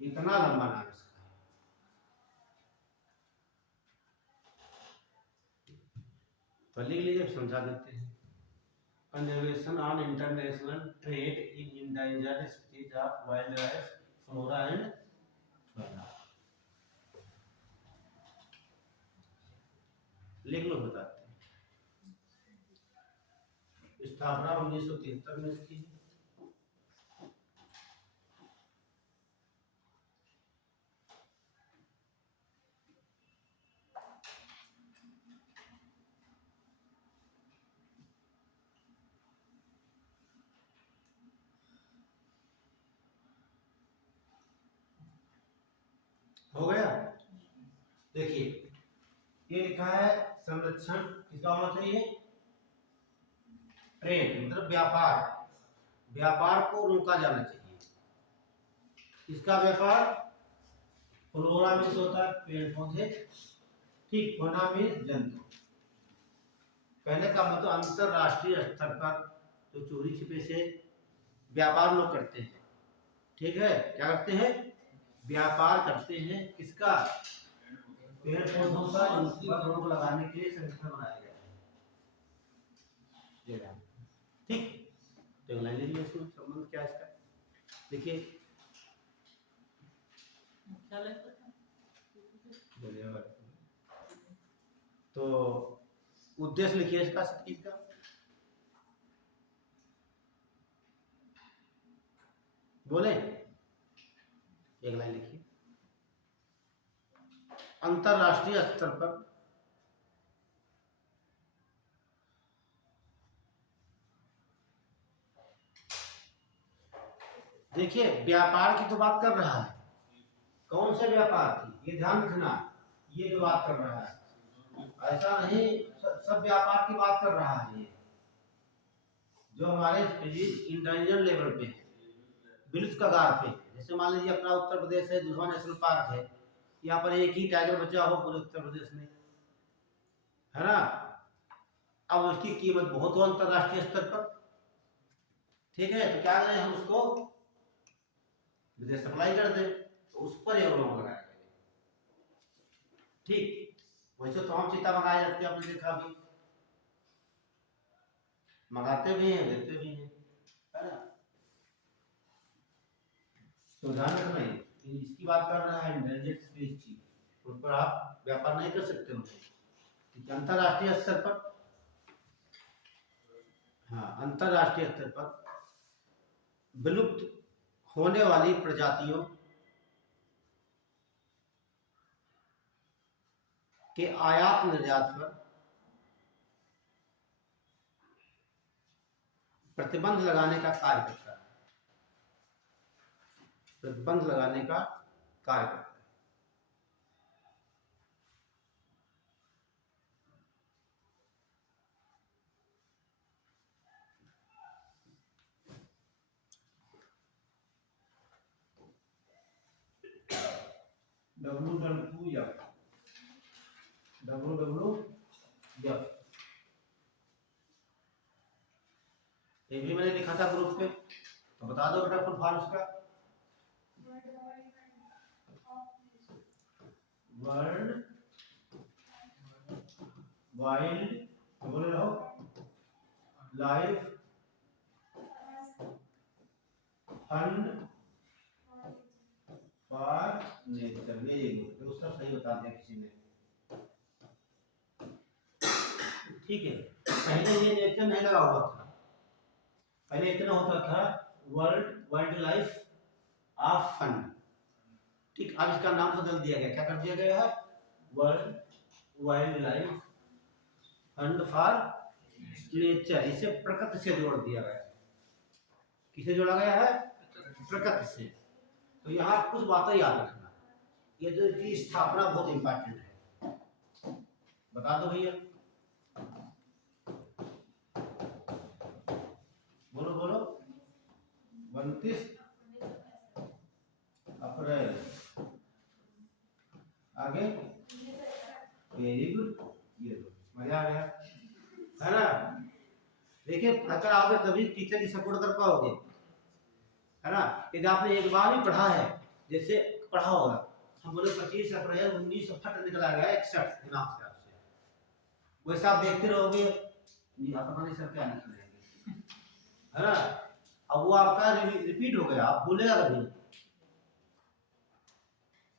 इतना लंबा नाम इसका है। तो लिख लीजिए, समझा देते हैं। Conservation on international trade in endangered species of wild life, flora and fauna. लिख लो, बताते हैं। स्थापना 1973 में इसकी। हो गया। देखिए ये लिखा है संरक्षण किसका होना चाहिए, ट्रेड मतलब व्यापार, व्यापार को रोका जाना चाहिए। किसका व्यापार, फ्लोरा मीन्स होता है पेड़ पौधे, ठीक, फौना मीन्स जंतु। कहने का मतलब अंतरराष्ट्रीय स्तर पर जो चोरी छिपे से व्यापार लोग करते हैं, ठीक है, क्या करते हैं, व्यापार करते हैं। किसका, पेड़ पौधों का, उनकी रोक लगाने के लिए संगठन बनाया गया है, ठीक। तो लाइन लीजिए, इसमें संबंध क्या है इसका, देखिए। तो उद्देश्य लिखिए इसका, चीज का, बोले एक लाइन लिखिए। अंतरराष्ट्रीय स्तर पर देखिए व्यापार की तो बात कर रहा है, कौन से व्यापार की, ये ध्यान रखना, ये जो बात कर रहा है ऐसा नहीं सब व्यापार की बात कर रहा है। ये जो हमारे इंडेंजर लेवल पे है, विलुप्त कगार पे, जैसे मान लीजिए अपना उत्तर प्रदेश है, दुधवा नेशनल पार्क है, यहाँ पर एक ही टाइगर बचा हो पूरे उत्तर प्रदेश में, है ना। अब उसकी कीमत बहुत हो अंतरराष्ट्रीय स्तर पर, ठीक है, तो क्या करें हम उसको विदेश सप्लाई कर दें, तो उस पर ये रोक लगाया गया, ठीक। वैसे तो हम चीता मंगाए जाते हैं, आपने देखा भी, मंगाते भी हैं, देते भी हैं, है ना। तो ध्यान रखना है, इसकी बात कर रहा है इंडेंजर्ड स्पीशीज, उन पर आप व्यापार नहीं कर सकते उनसे, अंतरराष्ट्रीय स्तर पर, हाँ अंतरराष्ट्रीय स्तर पर विलुप्त होने वाली प्रजातियों के आयात निर्यात पर प्रतिबंध लगाने का कार्य करता है, प्रतिबंध लगाने का कार्य करता है। WWF WWF ये भी मैंने लिखा था ग्रुप पे, तो बता दो बेटा फुल फॉर्म उसका। वर्ल्ड वाइल्ड बोले रहो life fund for nature. Very good, तो सब सही बता दिया किसी ने। ठीक है, पहले ये नेचर नहीं लगा हुआ था, पहले इतना होता था world wild life of fund. ठीक, अब इसका नाम बदल दिया गया, क्या कर दिया गया है? World wild life fund for nature. इसे प्रकृति से जोड़ दिया गया है। किसे जोड़ा गया है? प्रकृति से। तो यहाँ कुछ बातें याद रखना, ये जो इसकी स्थापना बहुत इंपॉर्टेंट है, बता दो भैया। बोलो बोलो। 29 अप्रैल। आगे वेरी गुड, ये दो मजा आ गया है ना। देखिए अगर आप तभी टीचर की सपोर्ट कर पाओगे, है ना। यदि आपने एक बार ही पढ़ा है, जैसे पढ़ा होगा, हम बोले 25 अप्रैल 1960 निकला गया 61 दिनांक से आपसे, वैसे आप देखते रहोगे नहीं आता नहीं सर क्या निकलेगा, है ना। अब वो आपका रिपीट हो गया, आप भूलेगा कभी।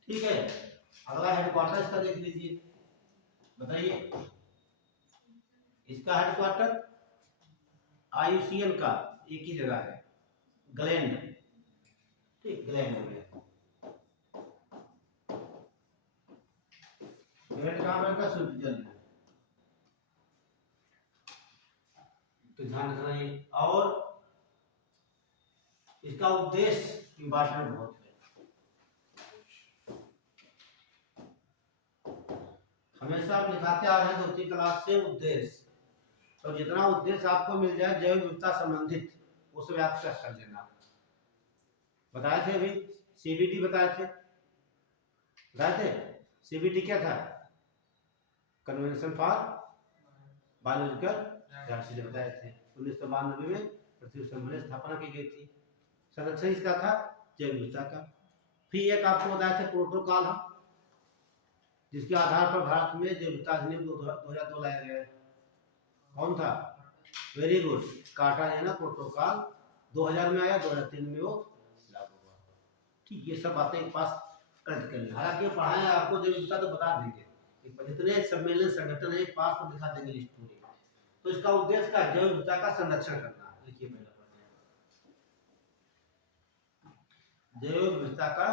ठीक है, अगला हेडक्वार्टर इसका देख लीजिए, बताइए। इसका हेडक्वार्टर IUCN का एक ही जगह है, ग्लैंड। ठीक, ग्लैंड हो गया। ग्लैंड कहाँ पर का? स्विट्जरलैंड। तो ध्यान रखना ये। और इसका उद्देश्य इंपॉर्टेंट बहुत है, हमेशा आप लिखाते आ रहे हैं 2वीं क्लास से उद्देश्य। तो जितना उद्देश्य आपको मिल जाए जैव विविधता संबंधित, उस व्याख्या कर लेना। बताए थे अभी CBD बताए थे CBD क्या था? कन्वेंशन फॉर बायोलॉजिकल डाइवर्सिटी बताए थे। 1992 में पृथ्वी संमेलन स्थापना की गई थी। संरक्षण इसका था जैव विविधता का। फिर एक आपको बताया था प्रोटोकॉल, जिसके आधार पर भारत में जैव विविधता अधिनियम 2002 लाया गया है। कौन था? वेरी गुड, कार्टागेना प्रोटोकॉल 2000 में आया, 2003 में वो लागू हुआ। ठीक, ये सब बातें एक पास कर लें। हालांकि पढ़ाए आपको जब विविधता तो बता देंगे, जितने सम्मेलन संगठन है पास तो दिखा देंगे लिस्ट पूरी। तो इसका उद्देश्य क्या है? जैव विविधता का संरक्षण करना। लिखिए पहले जैव विविधता का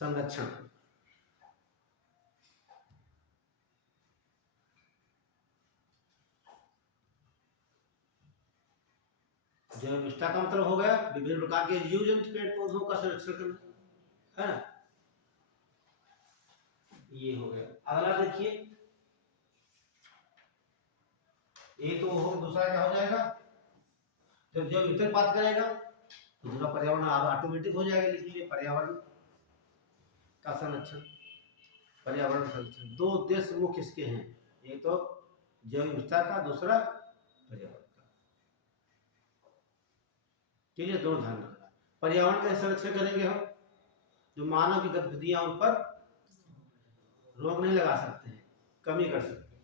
संरक्षण। जैव विविधता का मतलब हो गया विभिन्न प्रकार के जीव जंतु पेड़ पौधों का संरक्षण करना, है ना। ये हो गया। अगला देखिए, एक तो हो, दूसरा क्या हो जाएगा? जब जैव विविधता की बात करेगा तो दूसरा पर्यावरण ऑटोमेटिक हो जाएगा। इसलिए पर्यावरण का संरक्षण, पर्यावरण संरक्षण। दो उद्देश्य मुख्य इसके हैं, एक तो जैव विविधता का, दूसरा पर्यावरण का। ठीक है, दोनों ध्यान रखना। पर्यावरण का संरक्षण करेंगे हम, जो मानव की गतिविधियां उन पर रोक नहीं लगा सकते हैं, कमी कर सकते हैं,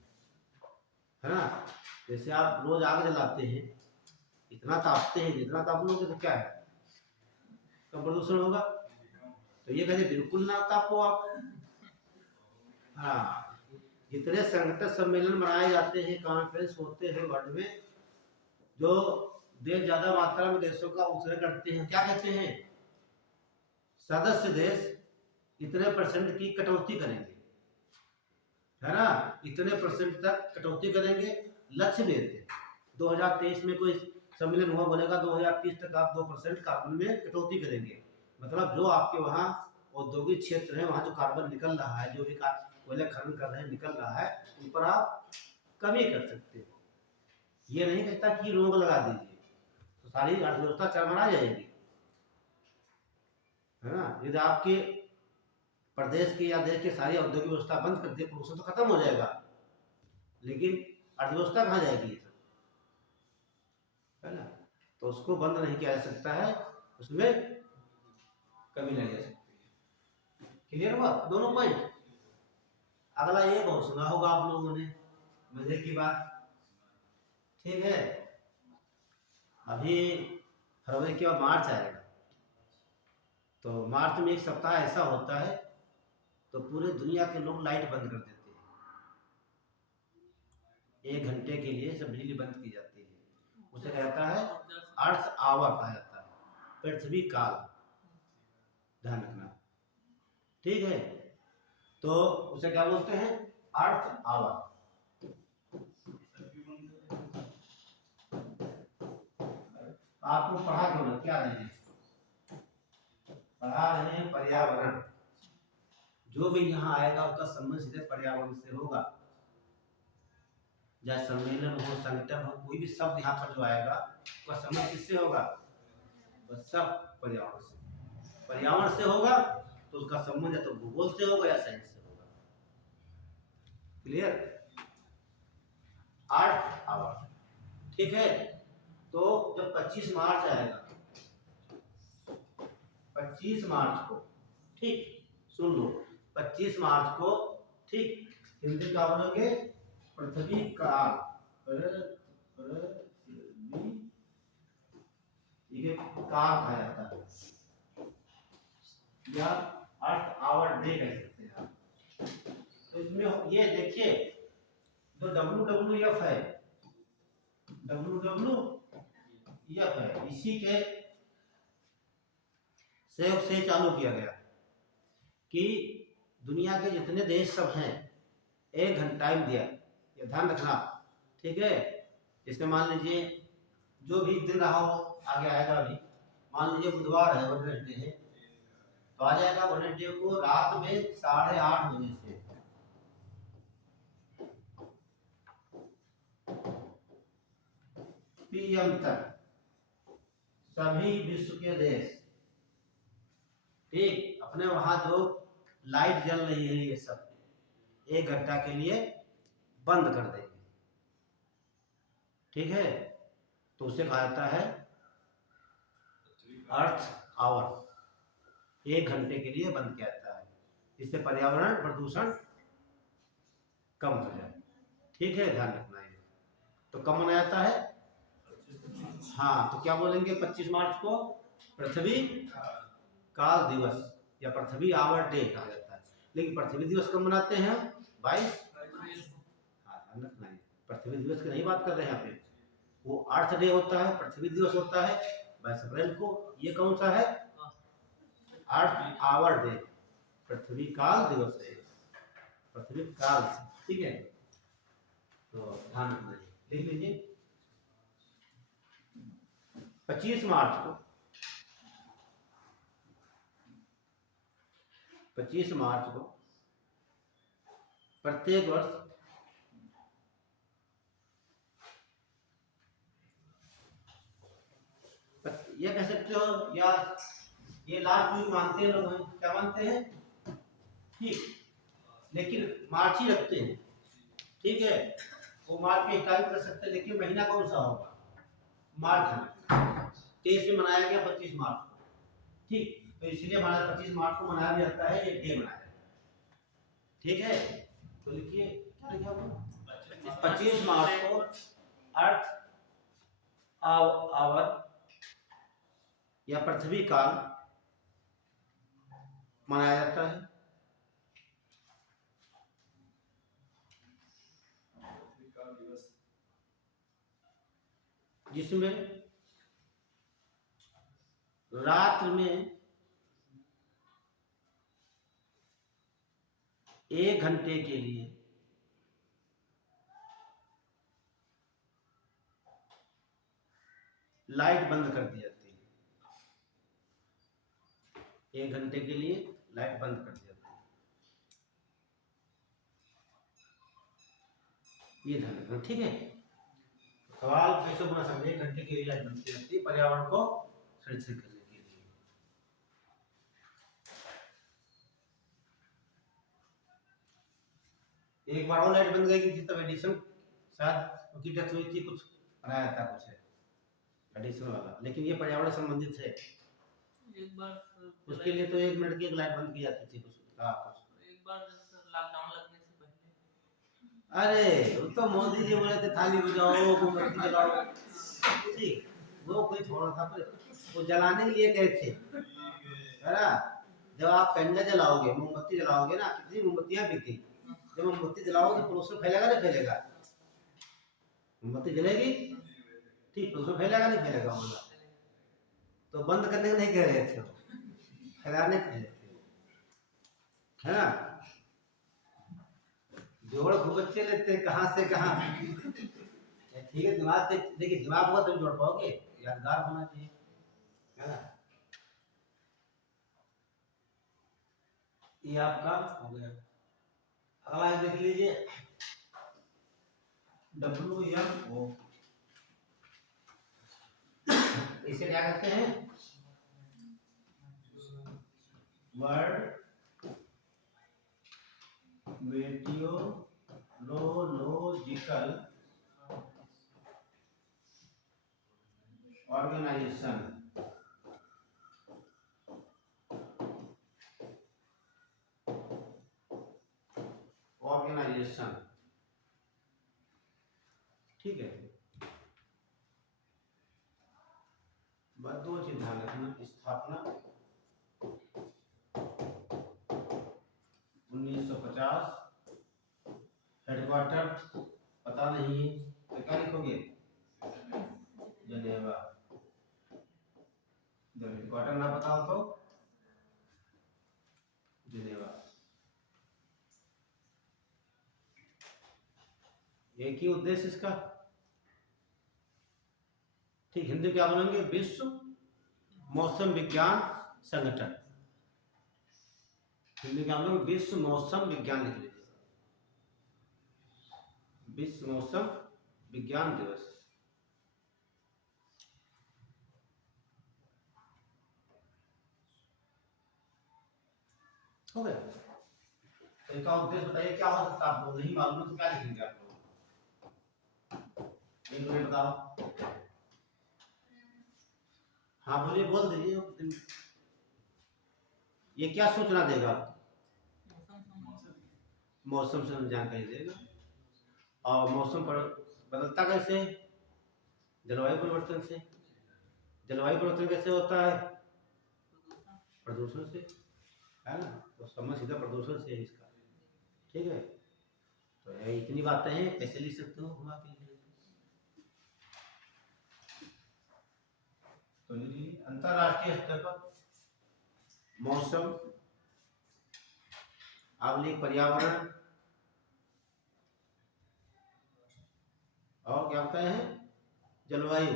है ना। जैसे आप रोज आग जलाते हैं, इतना तापते हैं जितना ताप लोगे तो क्या है, कम प्रदूषण होगा। तो ये कहते बिल्कुल ना तापो आप। हाँ, जितने संगठन सम्मेलन बनाए जाते हैं, कॉन्फ्रेंस होते हैं वर्ल्ड में, जो देश ज्यादा मात्रा में देशों का उत्सर्जन करते हैं, क्या कहते हैं? सदस्य देश इतने % की कटौती करेंगे, है ना, इतने % तक कटौती करेंगे, लक्ष्य देते हैं। 2023 में कोई सम्मेलन हुआ, बोलेगा 2030 तक आप 2% कार्बन में कटौती करेंगे। मतलब जो आपके वहाँ औद्योगिक क्षेत्र है, वहाँ जो कार्बन निकल रहा है, जो भी कोयला खनन कर रहे हैं निकल रहा है, उन पर आप कमी कर सकते हो। ये नहीं कहता कि रोक लगा दीजिए, तो सारी अर्थव्यवस्था चरमरा जाएगी, है ना। यदि आपके प्रदेश की या देश की सारी औद्योगिक व्यवस्था बंद कर दे, प्रदूषण तो खत्म हो जाएगा, लेकिन अर्थव्यवस्था कहाँ जाएगी? ये सब है ना, तो उसको बंद नहीं किया जा सकता है, उसमें कमी नहीं जा सकती है। क्लियर हुआ दोनों पॉइंट? अगला एक और सुना होगा आप लोगों ने, मजे की बात, ठीक है। अभी फरवरी के बाद मार्च आएगा, तो मार्च में एक सप्ताह ऐसा होता है तो पूरे दुनिया के लोग लाइट बंद कर देते हैं, 1 घंटे के लिए सब बिजली बंद की जाती है। उसे कहता है अर्थ आवर कहा जाता है, पृथ्वी काल, ध्यान रखना, ठीक है। तो उसे क्या बोलते हैं? अर्थ आवर। आपको पढ़ा क्यों नहीं? क्या नहीं पढ़ा रहे हैं? पर्यावरण, जो भी यहाँ आएगा उसका संबंध सीधे पर्यावरण से होगा। चाहे सम्मेलन हो, संगठन हो, कोई भी शब्द यहाँ पर जो आएगा उसका संबंध किससे होगा? बस सब पर्यावरण से। पर्यावरण से होगा तो उसका संबंध या तो भूगोल से होगा या साइंस से होगा। क्लियर? अर्थ आवर, ठीक है। तो जब 25 मार्च आएगा, 25 मार्च को, ठीक, सुन लो, 25 मार्च को, ठीक, हिंदी का बोलोगे पृथ्वी काल, ये काल कहा जाता है, या अर्थ आवर डे कह सकते हैं आप। तो इसमें ये देखिए, जो WWF है, WWF है, इसी के सहयोग से चालू किया गया कि दुनिया के जितने देश सब हैं 1 घंटा टाइम दिया, ये ध्यान रखना, ठीक है। इसमें मान लीजिए जो भी दिन रहा हो, आगे आएगा अभी, मान लीजिए बुधवार है, वेडनेसडे है, तो आ जाएगा वेडनेसडे को रात में 8:30 बजे से PM तक सभी विश्व के देश, ठीक, अपने वहां जो लाइट जल रही है ये सब 1 घंटा के लिए बंद कर देंगे, ठीक है। तो उसे कहा जाता है अर्थ आवर, 1 घंटे के लिए बंद किया जाता है, इससे पर्यावरण प्रदूषण कम हो जाए, ठीक है, ध्यान रखना है। तो कब मनाया जाता है? हाँ, तो क्या बोलेंगे 25 मार्च को? पृथ्वी काल दिवस या पृथ्वी आवर डे कहा जाता है। लेकिन पृथ्वी दिवस कब मनाते हैं? 22, हाँ ध्यान रखना है, पृथ्वी दिवस की नहीं बात कर रहे हैं यहाँ पे, वो अर्थ डे होता है, पृथ्वी दिवस होता है 22 अप्रैल को। ये कौन सा है? अर्थ आवर डे, पृथ्वी काल दिवस है, पृथ्वी काल, ठीक है। तो ध्यान रखना है, लिख लीजिए 25 मार्च को, 25 मार्च को प्रत्येक वर्ष ये कह सकते हो, या ये लास्ट वीक मानते हैं लोग, क्या मानते हैं, ठीक, लेकिन मार्च ही रखते हैं, ठीक है। वो मार्च के स्टार्ट कर सकते हैं, लेकिन महीना कौन सा होगा? मार्च। 23 में मनाया गया 25 मार्च को, ठीक, तो इसलिए हमारा 25 मार्च को मनाया जाता है, ये डे मनाया जाता है, ठीक है। तो लिखिए क्या लिखा, 25 मार्च को अर्थ आवर या पृथ्वी काल मनाया जाता है, जिसमें रात में 1 घंटे के लिए लाइट बंद कर दी जाती है, 1 घंटे के लिए लाइट बंद कर दी जाती है, ये ध्यान रखना, ठीक है। सवाल कैसे बना सकते? 1 घंटे के लिए लाइट बंद की जाती है पर्यावरण को सुरक्षित करने के लिए। एक बार और लाइट बंद गई थी तब एडिशन शायद उनकी डेथ हुई थी, कुछ बनाया था कुछ एडिशन वाला, लेकिन ये पर्यावरण संबंधित है। एक बार उसके लिए तो 1 मिनट की एक लाइट बंद की जाती थी कुछ एक बार लॉकडाउन लगने से पहले, अरे वो तो मोदी जी बोले थे थाली बजाओ मोमबत्ती जलाओ, ठीक वो कोई थोड़ा था पर वो जलाने के लिए कहे थे, है ना। जब आप कैंडल जलाओगे मोमबत्ती जलाओगे ना, कितनी मोमबत्तियां बिकती, जब मोमबत्ती जलाओगे तो पोल्यूशन फैलेगा नहीं फैलेगा, मोमबत्ती जलेगी ठीक, पोल्यूशन फैलेगा नहीं फैलेगा बोला, तो बंद करने को नहीं कह रहे थे, फैलाने कह रहे थे, है ना। जोड़ खूब बच्चे लेते हैं कहाँ से कहाँ, ठीक है दिमाग से देखिए, दिमाग होगा तो जोड़ पाओगे, यादगार होना चाहिए, है ना। ये आपका हो गया। अगला देख लीजिए WMO, इसे क्या कहते हैं, वर्ल्ड मेटियोरोलॉजिकल ऑर्गेनाइजेशन, ऑर्गेनाइजेशन, ठीक है। बस 2 चीज ध्यान रखना, स्थापना 1950, हेडक्वार्टर पता नहीं है तो क्या लिखोगे, जनेवा, जब हेडक्वार्टर ना पता हो तो जिनेवा। एक ही उद्देश्य इसका, ठीक, हिंदी क्या बोलेंगे, विश्व मौसम विज्ञान संगठन, हिंदी क्या बोलेंगे, विश्व मौसम विज्ञान लिख लीजिए, विश्व मौसम विज्ञान दिवस। हो गया, तो इसका उद्देश्य बताइए क्या हो सकता है, आप लोग नहीं मालूम तो क्या लिखेंगे आप लोग, एक मिनट बताओ, हाँ बोलिए, बोल दीजिए, ये क्या सूचना देगा, मौसम से जानकारी देगा, और मौसम पर बदलता कैसे, जलवायु परिवर्तन से, जलवायु परिवर्तन कैसे होता है, प्रदूषण से, है ना, तो समझ सीधा प्रदूषण से है इसका, ठीक है। तो इतनी बातें हैं, कैसे लिख सकते हो घुमा के लिए, तो अंतरराष्ट्रीय स्तर पर मौसम, आप लिख पर्यावरण, और क्या होता है, जलवायु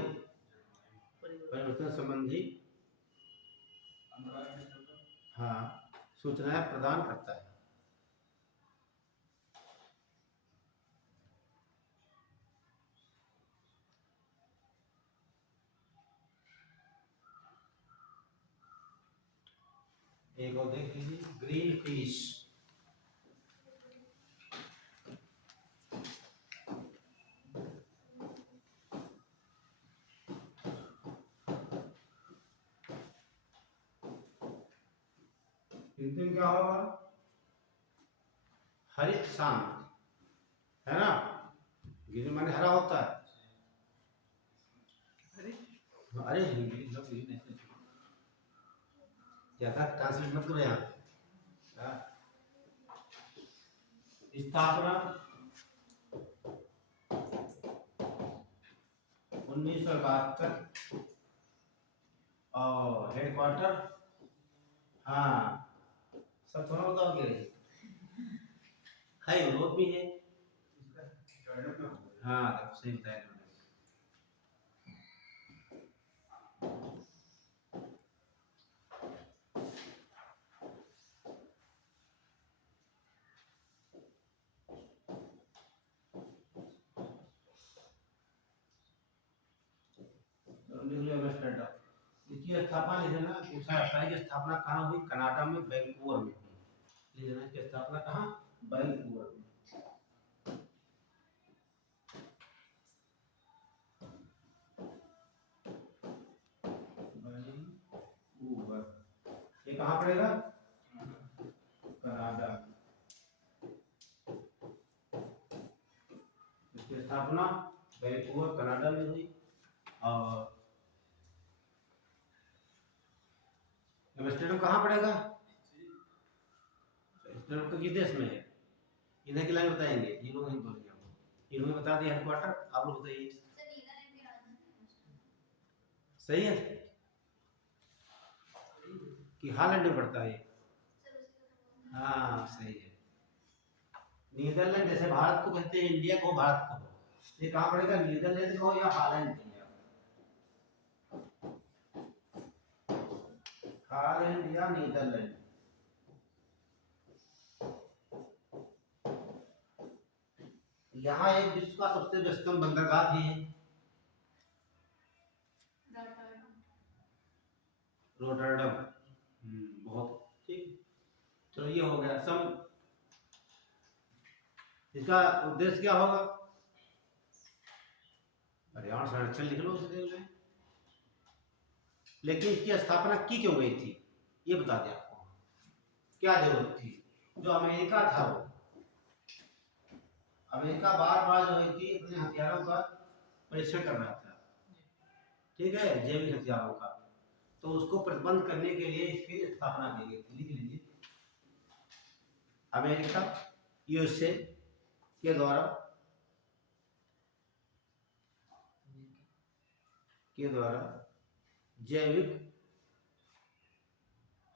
परिवर्तन संबंधी, हाँ, सूचनाएं प्रदान करता है। एक और देख लीजिए, ग्रीन पीस, हिंदी में क्या होगा, हरित शांत, है ना, ग्रीन माने हरा होता है, अरे हिंदी लोग ग्रीन ऐसे ज्यादा ट्रांसलेट मत करो यहाँ, स्थापना 1972, और हेडक्वार्टर, हाँ सब थोड़ा बताओगे, है यूरोप भी है, हाँ देखो सही बताया इसकी स्थापना लिखे ना, पूछा जाता है कि स्थापना कहाँ हुई, कनाडा में वैंकूवर में हुई, लिखना इसकी स्थापना कहाँ, वैंकूवर में, कहाँ पड़ेगा? कनाडा। इसकी स्थापना वैंकूवर कनाडा में हुई। और एम्स्टर्डम कहाँ पड़ेगा? एम्स्टर्डम तो किस देश में है? इन्हें के लाइन बताएंगे, ये लोग नहीं बोलेंगे आपको। इन्होंने बता दिया हेडक्वार्टर, आप लोग बताइए। सही है कि हॉलैंड में पड़ता है? हाँ सही है। नीदरलैंड जैसे भारत को कहते हैं, इंडिया को, भारत को, ये कहाँ पड़ेगा? नीदरलैंड को या हॉलैंड को? हॉलैंड या नीदरलैंड। यहाँ एक विश्व का सबसे व्यस्तम बंदरगाह भी है, रोटरडम। बहुत ठीक। चलो ये हो गया सम। इसका उद्देश्य क्या होगा? पर्यावरण संरक्षण लिख लो उसे। लेकिन इसकी स्थापना की क्यों गई थी ये बता दें आपको। क्या जरूरत थी? जो अमेरिका था, वो अमेरिका बार बार जो है कि अपने हथियारों का परीक्षण कर रहा था, ठीक है, जैविक हथियारों का। तो उसको प्रतिबंध करने के लिए इसकी स्थापना की गई थी। लिख लीजिए, अमेरिका यूएसए के द्वारा जैविक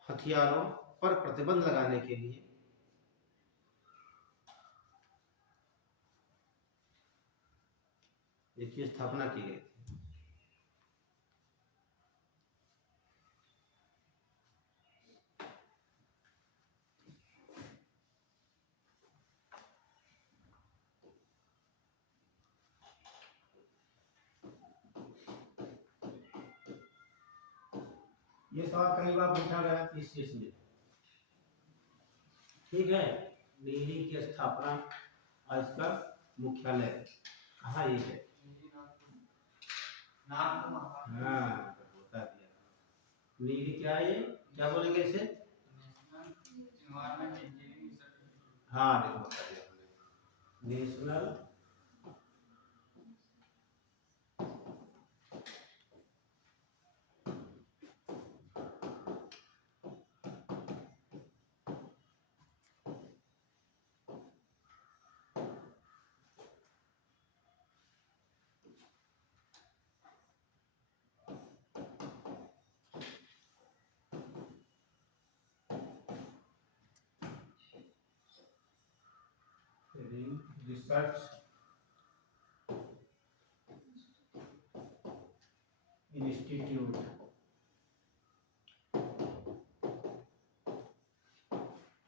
हथियारों पर प्रतिबंध लगाने के लिए इसकी स्थापना की गई थी। ये सवाल कई बार पूछा गया इस चीज में, ठीक है। नीरी की स्थापना और इसका मुख्यालय कहाँ ये है? हाँ बता दिया। नीरी क्या है? क्या बोलेंगे इसे? हाँ देखो बता दिया नेशनल रिसर्च इंस्टीट्यूट,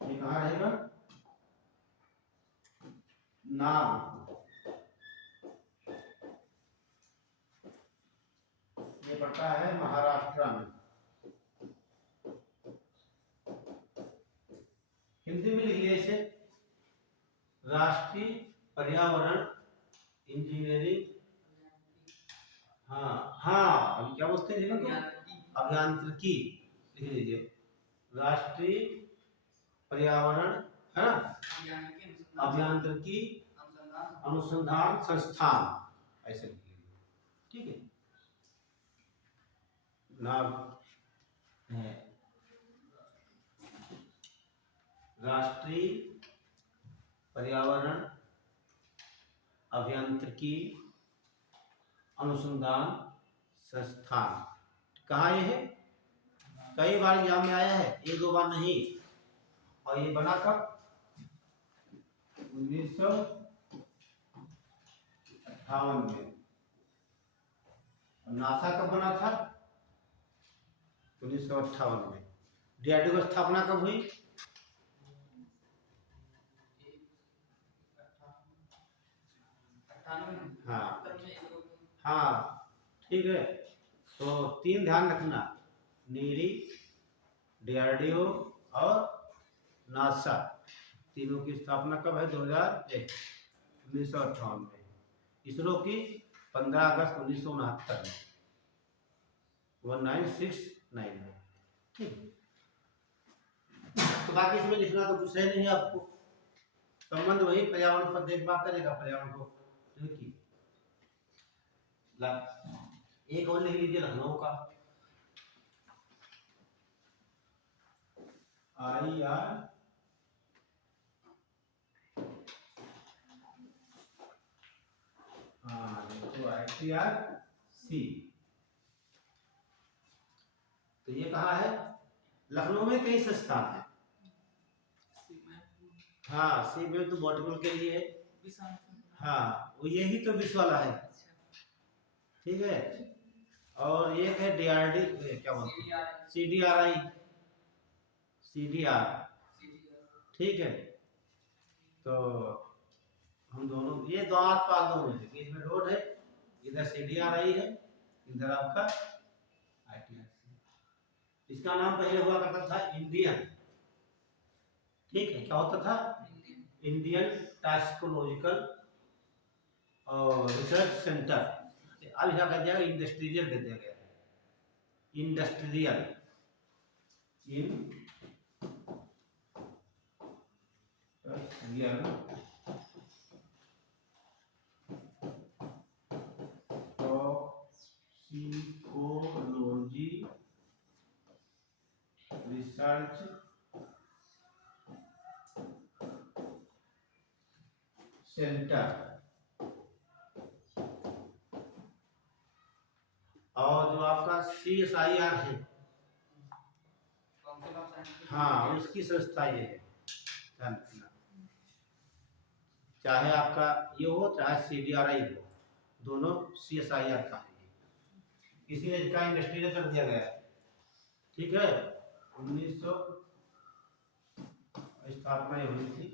ये कहाँ रहेगा? नाग, ये पड़ता है महाराष्ट्र में। हिंदी में लिखिए इसे, राष्ट्रीय पर्यावरण इंजीनियरिंग, हाँ हाँ अभी क्या बोलते हैं जिनको? अभियांत्रिकी। लिख लीजिए, राष्ट्रीय पर्यावरण, है ना, अभियांत्रिकी अनुसंधान संस्थान, ऐसे लिख लीजिए, ठीक है। नाम है राष्ट्रीय पर्यावरण अभियांत्रिकी अनुसंधान संस्थान। कहाँ ये है? कई बार एग्जाम में आया है, एक दो बार नहीं। और ये बना कब? 1958 में। नासा कब बना था? 1958 में। डीआरडीओ की स्थापना कब हुई? हाँ हाँ ठीक है। तो तीन ध्यान रखना, नीरी, डीआरडीओ और नासा, तीनों की स्थापना कब है? 2001, 1958 में। इसरो की 15 अगस्त 1969 में, 1969 में, ठीक। तो बाकी इसमें लिखना तो कुछ है नहीं आपको, संबंध वही पर्यावरण पर देखभाल करेगा, पर्यावरण को देखिए। एक और लिख लीजिए लखनऊ का, IR देखो ITRC। तो ये कहाँ है? लखनऊ में कई संस्थान है। हाँ, सी में तो बॉटनिकल के लिए है। हाँ, वो यही तो विश्व वाला है, ठीक है। और एक है DRD, क्या बोलते हैं, CDR, ठीक है। तो हम दोनों ये दो आस पास दोनों है, बीच में रोड है, इधर CDRI है, इधर आपका ITRC। इसका नाम पहले हुआ करता था इंडियन, ठीक है, क्या होता था? इंडियन टॉक्सिकोलॉजिकल और रिसर्च सेंटर। अब यहाँ कर दिया इंडस्ट्रियल कर दिया गया है, इंडस्ट्रियल टॉक्सिकोलॉजी रिसर्च सेंटर। और जो आपका CSIR है, हाँ, उसकी संस्था ये है, ध्यान रखना। चाहे आपका ये हो चाहे CDRI हो, दोनों CSIR का है, इसीलिए इसका इंडस्ट्रियल कर दिया गया है, ठीक है। 1900 स्थापना हुई थी।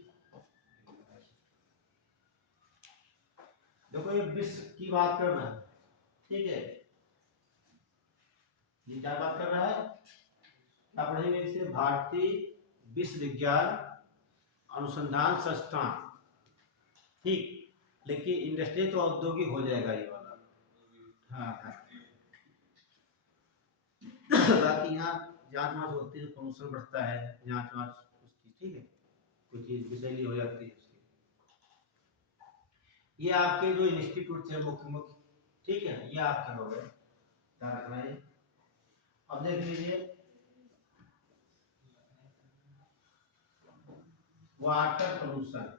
देखो ये विश्व की बात कर रहा है, ठीक है। ये क्या बात कर रहा है? क्या पढ़ेंगे इसे? भारतीय विश्व विज्ञान अनुसंधान संस्थान, ठीक। लेकिन इंडस्ट्री तो औद्योगिक हो जाएगा ये वाला, हाँ। बाकी यहाँ जांच वाँच होती है, प्रमोशन बढ़ता है, जांच वाँच उसकी, ठीक है, कोई चीज विषैली हो जाती है उसकी। ये आपके जो इंस्टीट्यूट थे मुख्य, ठीक है, ये आप करोगे, ध्यान रखना है। अब देख लीजिए वाटर पोल्यूशन,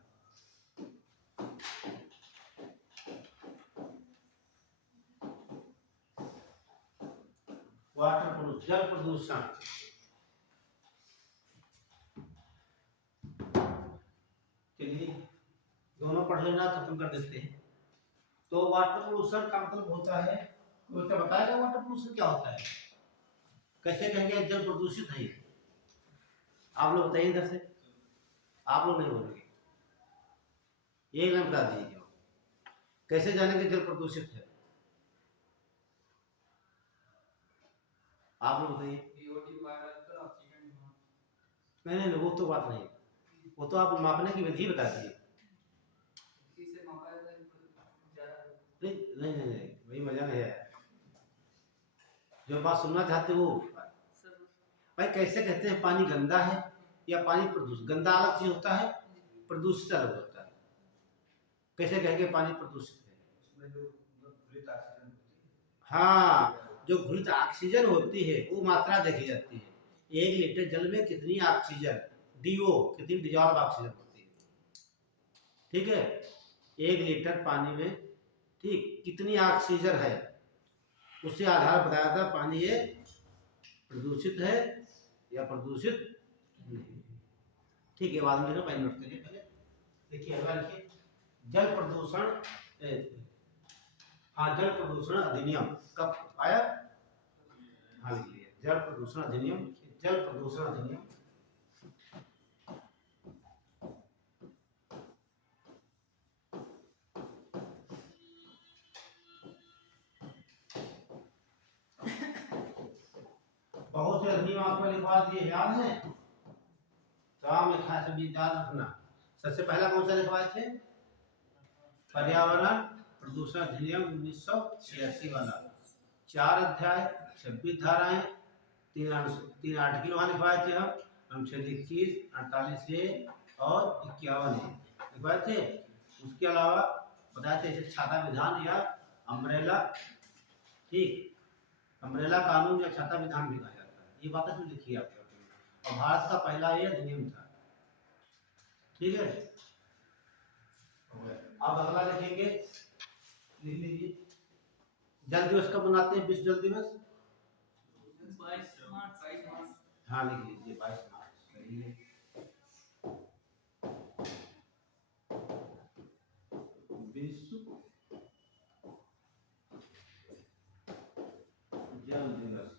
वाटर पोल्यूशन, जल प्रदूषण। चलिए दोनों पढ़ लेना, खत्म कर देते हैं। तो वाटर पोल्यूशन का मतलब होता है, कोई क्या बताएगा वाटर पोल्यूशन क्या होता है? कैसे कहेंगे जल प्रदूषित है? आप लोग बताइए इधर से, आप लोग नहीं बोलेंगे, ये नाम बता दीजिए, कैसे जानेंगे जल प्रदूषित है? आप लोग बताइए। नहीं, वो तो बात नहीं, वो तो आप मापने की विधि बता दीजिए। नहीं, वही मजा नहीं है, जो बात सुनना चाहते हो भाई। कैसे कहते हैं पानी गंदा है या पानी प्रदूषित? गंदा अलग चीज होता है, प्रदूषित अलग होता है। कैसे कहेंगे पानी प्रदूषित है? हाँ, जो घुलित ऑक्सीजन होती है वो मात्रा देखी जाती है, 1 लीटर जल में कितनी ऑक्सीजन, DO कितनी डिजॉल्व ऑक्सीजन होती है, ठीक है। 1 लीटर पानी में, ठीक, कितनी ऑक्सीजन है, उससे आधार बताया था पानी ये प्रदूषित है या प्रदूषित नहीं, ठीक है। बाद में पहले नोट करिए, पहले देखिए अगला लिखिए, जल प्रदूषण, हाँ, जल प्रदूषण अधिनियम कब आया? हाँ, लिख लिया, जल प्रदूषण अधिनियम, जल प्रदूषण अधिनियम। बहुत से अधिनियम आपको लिखवा दिए, याद है? काम लिखा है, सब याद रखना। सबसे पहला कौन सा लिखवाए थे? पर्यावरण प्रदूषण अधिनियम 1986 वाला, 4 अध्याय, 26 धाराएं, 3 आर्टिकल वहां लिखवाए थे हम। अनुच्छेद 21, 48 ए और 51 ए लिखवाए थे। उसके अलावा बताए थे जैसे छाता विधान या अम्ब्रेला, ठीक, अम्ब्रेला कानून या छाता विधान भी कहा जाता है। ये बातें सब लिखी है आपके और भारत का पहला ये अधिनियम था, ठीक है। अब अगला लिखेंगे, लिख लीजिए, जल दिवस कब मनाते हैं? विश्व जल दिवस 22 मार्च। हाँ लिख लीजिए 22 मार्च, सही है। विश्व जल दिवस,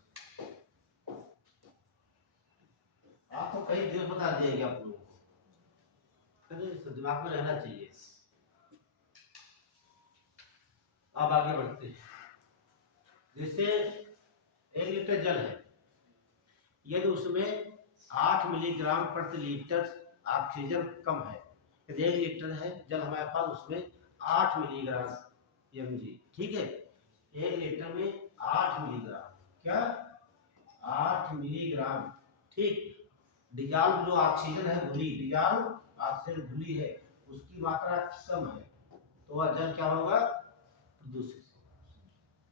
आपको कई दिवस बता दिए आप लोगों को, तो दिमाग में रहना चाहिए। अब आगे बढ़ते हैं। जैसे 1 लीटर जल है, यदि उसमें 8 मिलीग्राम प्रति लीटर ऑक्सीजन कम है, यदि 1 लीटर है जल हमारे पास, उसमें 8 मिलीग्राम mg, ठीक है, 1 लीटर में 8 मिलीग्राम, क्या 8 मिलीग्राम, ठीक। डिजॉल्व जो ऑक्सीजन है घुली, डिजॉल्व ऑक्सीजन घुली है, उसकी मात्रा कम है, तो वह जल क्या होगा? प्रदूषित।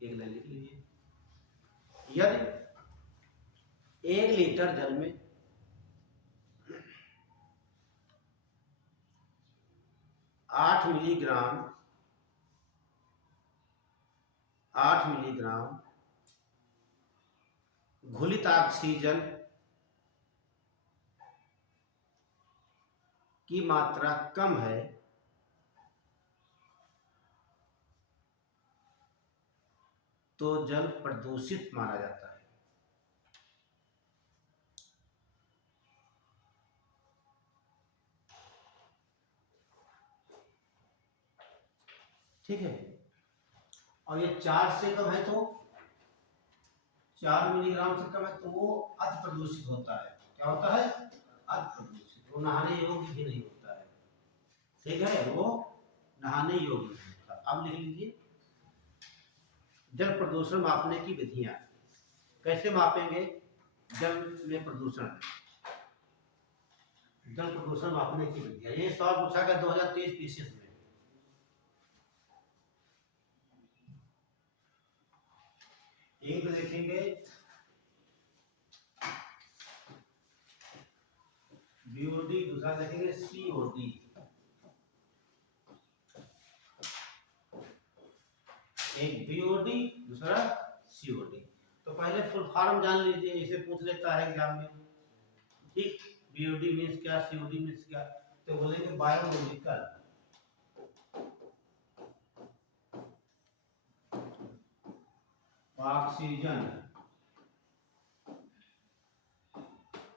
एक लाइन लिख लीजिए, यदि 1 लीटर जल में 8 मिलीग्राम घुलित ऑक्सीजन की मात्रा कम है, तो जल प्रदूषित माना जाता है। ठीक है, और ये 4 से कम है तो 4 मिलीग्राम से कम है तो वो अति प्रदूषित होता है। क्या होता है? अति प्रदूषित, वो नहाने योग्य भी नहीं होता है, ठीक है, वो नहाने योग्य नहीं होता। अब लिख लीजिए, जल प्रदूषण मापने की विधियां, कैसे मापेंगे जल में प्रदूषण? जल प्रदूषण मापने की विधियां, ये सवाल पूछा गया 2023 पीसीएस में। एक देखेंगे बीओडी, दूसरा देखेंगे सीओडी। एक बीओडी, दूसरा सीओडी। तो पहले फुल फॉर्म जान लीजिए, इसे पूछ लेता है एग्जाम में, ठीक। बीओडी मीन्स क्या, सीओडी मीन्स क्या? तो बोलेंगे बायोलॉजिकल ऑक्सीजन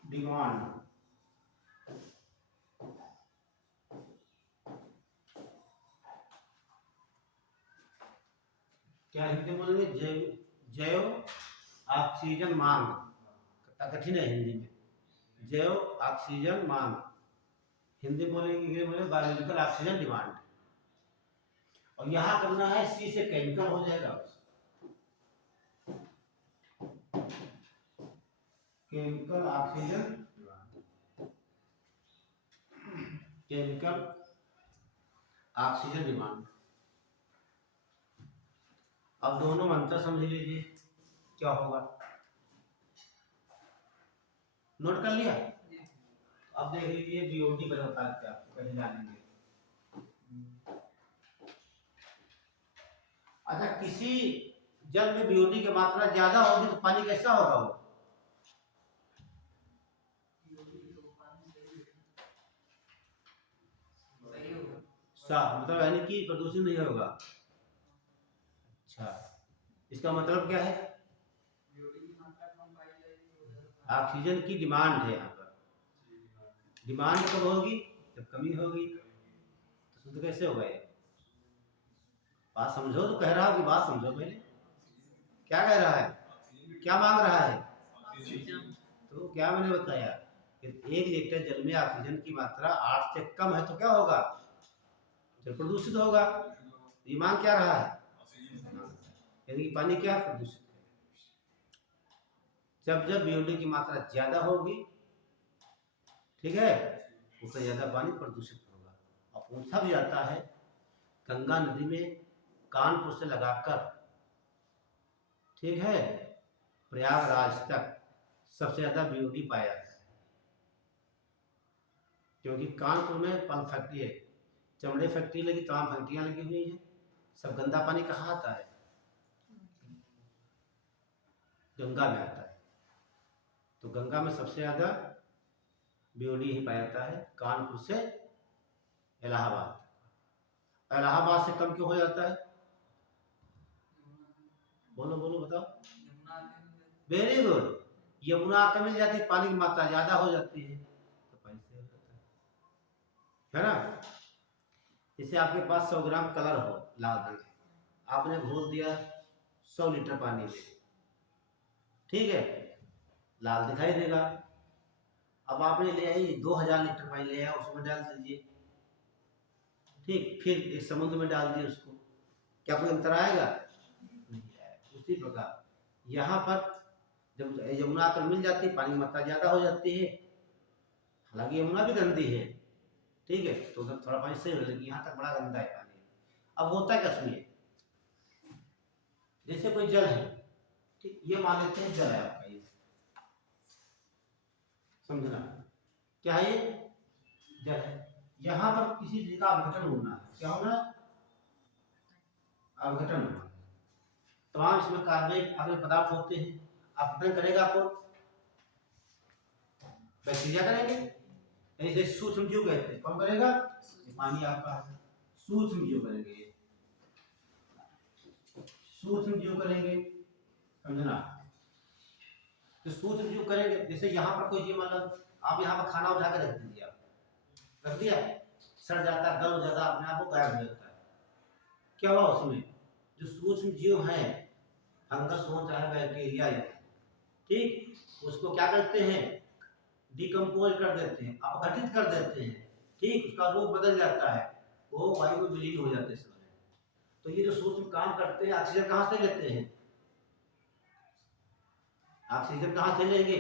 डिमांड, क्या हिंदी में बोलेंगे? जैव ऑक्सीजन मांग, कठिन है हिंदी में, जैव ऑक्सीजन मांग, हिंदी बोलेंगे बायोलॉजिकल ऑक्सीजन डिमांड। और यहां करना है सी से केमिकल हो जाएगा, chemical oxygen, chemical oxygen demand. अब दोनों में अंतर समझ लीजिए क्या होगा, नोट कर लिया? अब देख लीजिए बीओडी का होता है क्या, कहीं जानेंगे। अच्छा, किसी जल में बीओडी की मात्रा ज्यादा होगी तो पानी कैसा होगा? वो साफ, मतलब यानी कि प्रदूषित नहीं होगा। अच्छा, इसका मतलब क्या है? ऑक्सीजन की डिमांड है यहाँ पर, डिमांड कब होगी? जब कमी होगी। तो शुद्ध कैसे होगा ये? बात समझो, तो कह रहा हूँ कि बात समझो पहले, क्या कह रहा है, क्या मांग रहा है? तो क्या मैंने बताया कि 1 लीटर जल में ऑक्सीजन की मात्रा 8 से कम है तो क्या होगा? जल प्रदूषित होगा। ये मांग क्या रहा है? यानी कि पानी क्या प्रदूषित है। जब जब बीओडी की मात्रा ज्यादा होगी ठीक है, उतना ज़्यादा पानी प्रदूषित होगा। और पूछा भी जाता है गंगा नदी में कानपुर से लगाकर, ठीक है, प्रयागराज तक सबसे ज़्यादा बीओडी पाया जाता है, क्योंकि कानपुर में पल्प फैक्ट्री है, चमड़े फैक्ट्री लगी, तमाम फैक्ट्रियाँ लगी हुई हैं। सब गंदा पानी कहाँ आता है? गंगा में आता है। तो गंगा में सबसे ज़्यादा बीओडी ही पाया जाता है, कानपुर से इलाहाबाद। इलाहाबाद से कम क्यों हो जाता है? बोलो बोलो बताओ। Very good. यमुना कम मिल जाती, पानी की मात्रा ज्यादा हो जाती है, तो पानी से हो जाता है ना। जैसे आपके पास 100 ग्राम कलर हो लाल रंग, आपने घोल दिया 100 लीटर पानी में, ठीक है, लाल दिखाई देगा। अब आपने ले आई 2000 लीटर पानी ले आया, उसमें डाल दीजिए, ठीक, फिर एक समुद्र में डाल दिए उसको, क्या कोई अंतर आएगा? नहीं आएगा। उसी प्रकार यहाँ पर जब यमुना पर मिल जाती, पानी की मात्रा ज्यादा हो जाती है, हालांकि यमुना भी गंदी है, ठीक है, तो उधर थोड़ा पानी सही हो, लेकिन यहाँ तक बड़ा गंदा है पानी। अब होता है क्या सुनिए, जैसे कोई जल है, ठीक, ये मान लेते हैं जल है आपका, ये समझना, क्या है ये? जल है। यहाँ पर किसी चीज का अपघटन होना है, क्या होना है? अपघटन होना है। तमाम इसमें कार्बनिक अम्ल पदार्थ होते हैं, अपघटन करेगा कौन? बैक्टीरिया करेंगे, ऐसे सूक्ष्म जीव कहते हैं, कौन करेगा? पानी आपका सूक्ष्म जीव करेंगे, सूक्ष्म जीव करेंगे, समझना। तो सूक्ष्म जीव करेंगे, जैसे यहाँ पर कोई जीव, मतलब आप यहाँ पर खाना उठा के रख दीजिए, आप रख दिया, सड़ जाता है, गल जाता है, अपने आप को गायब हो जाता है, क्या हुआ उसमें? जो सूक्ष्म जीव है, फंगस हो चाहे बैक्टीरिया, ठीक, उसको क्या करते हैं? डिकम्पोज कर देते हैं, अपघटित कर देते हैं, ठीक, उसका रूप बदल जाता है, वो वायु में विलीन हो जाते हैं समय। तो ये जो सूक्ष्म काम करते हैं, ऑक्सीजन कहाँ से लेते हैं? ऑक्सीजन कहाँ से लेंगे?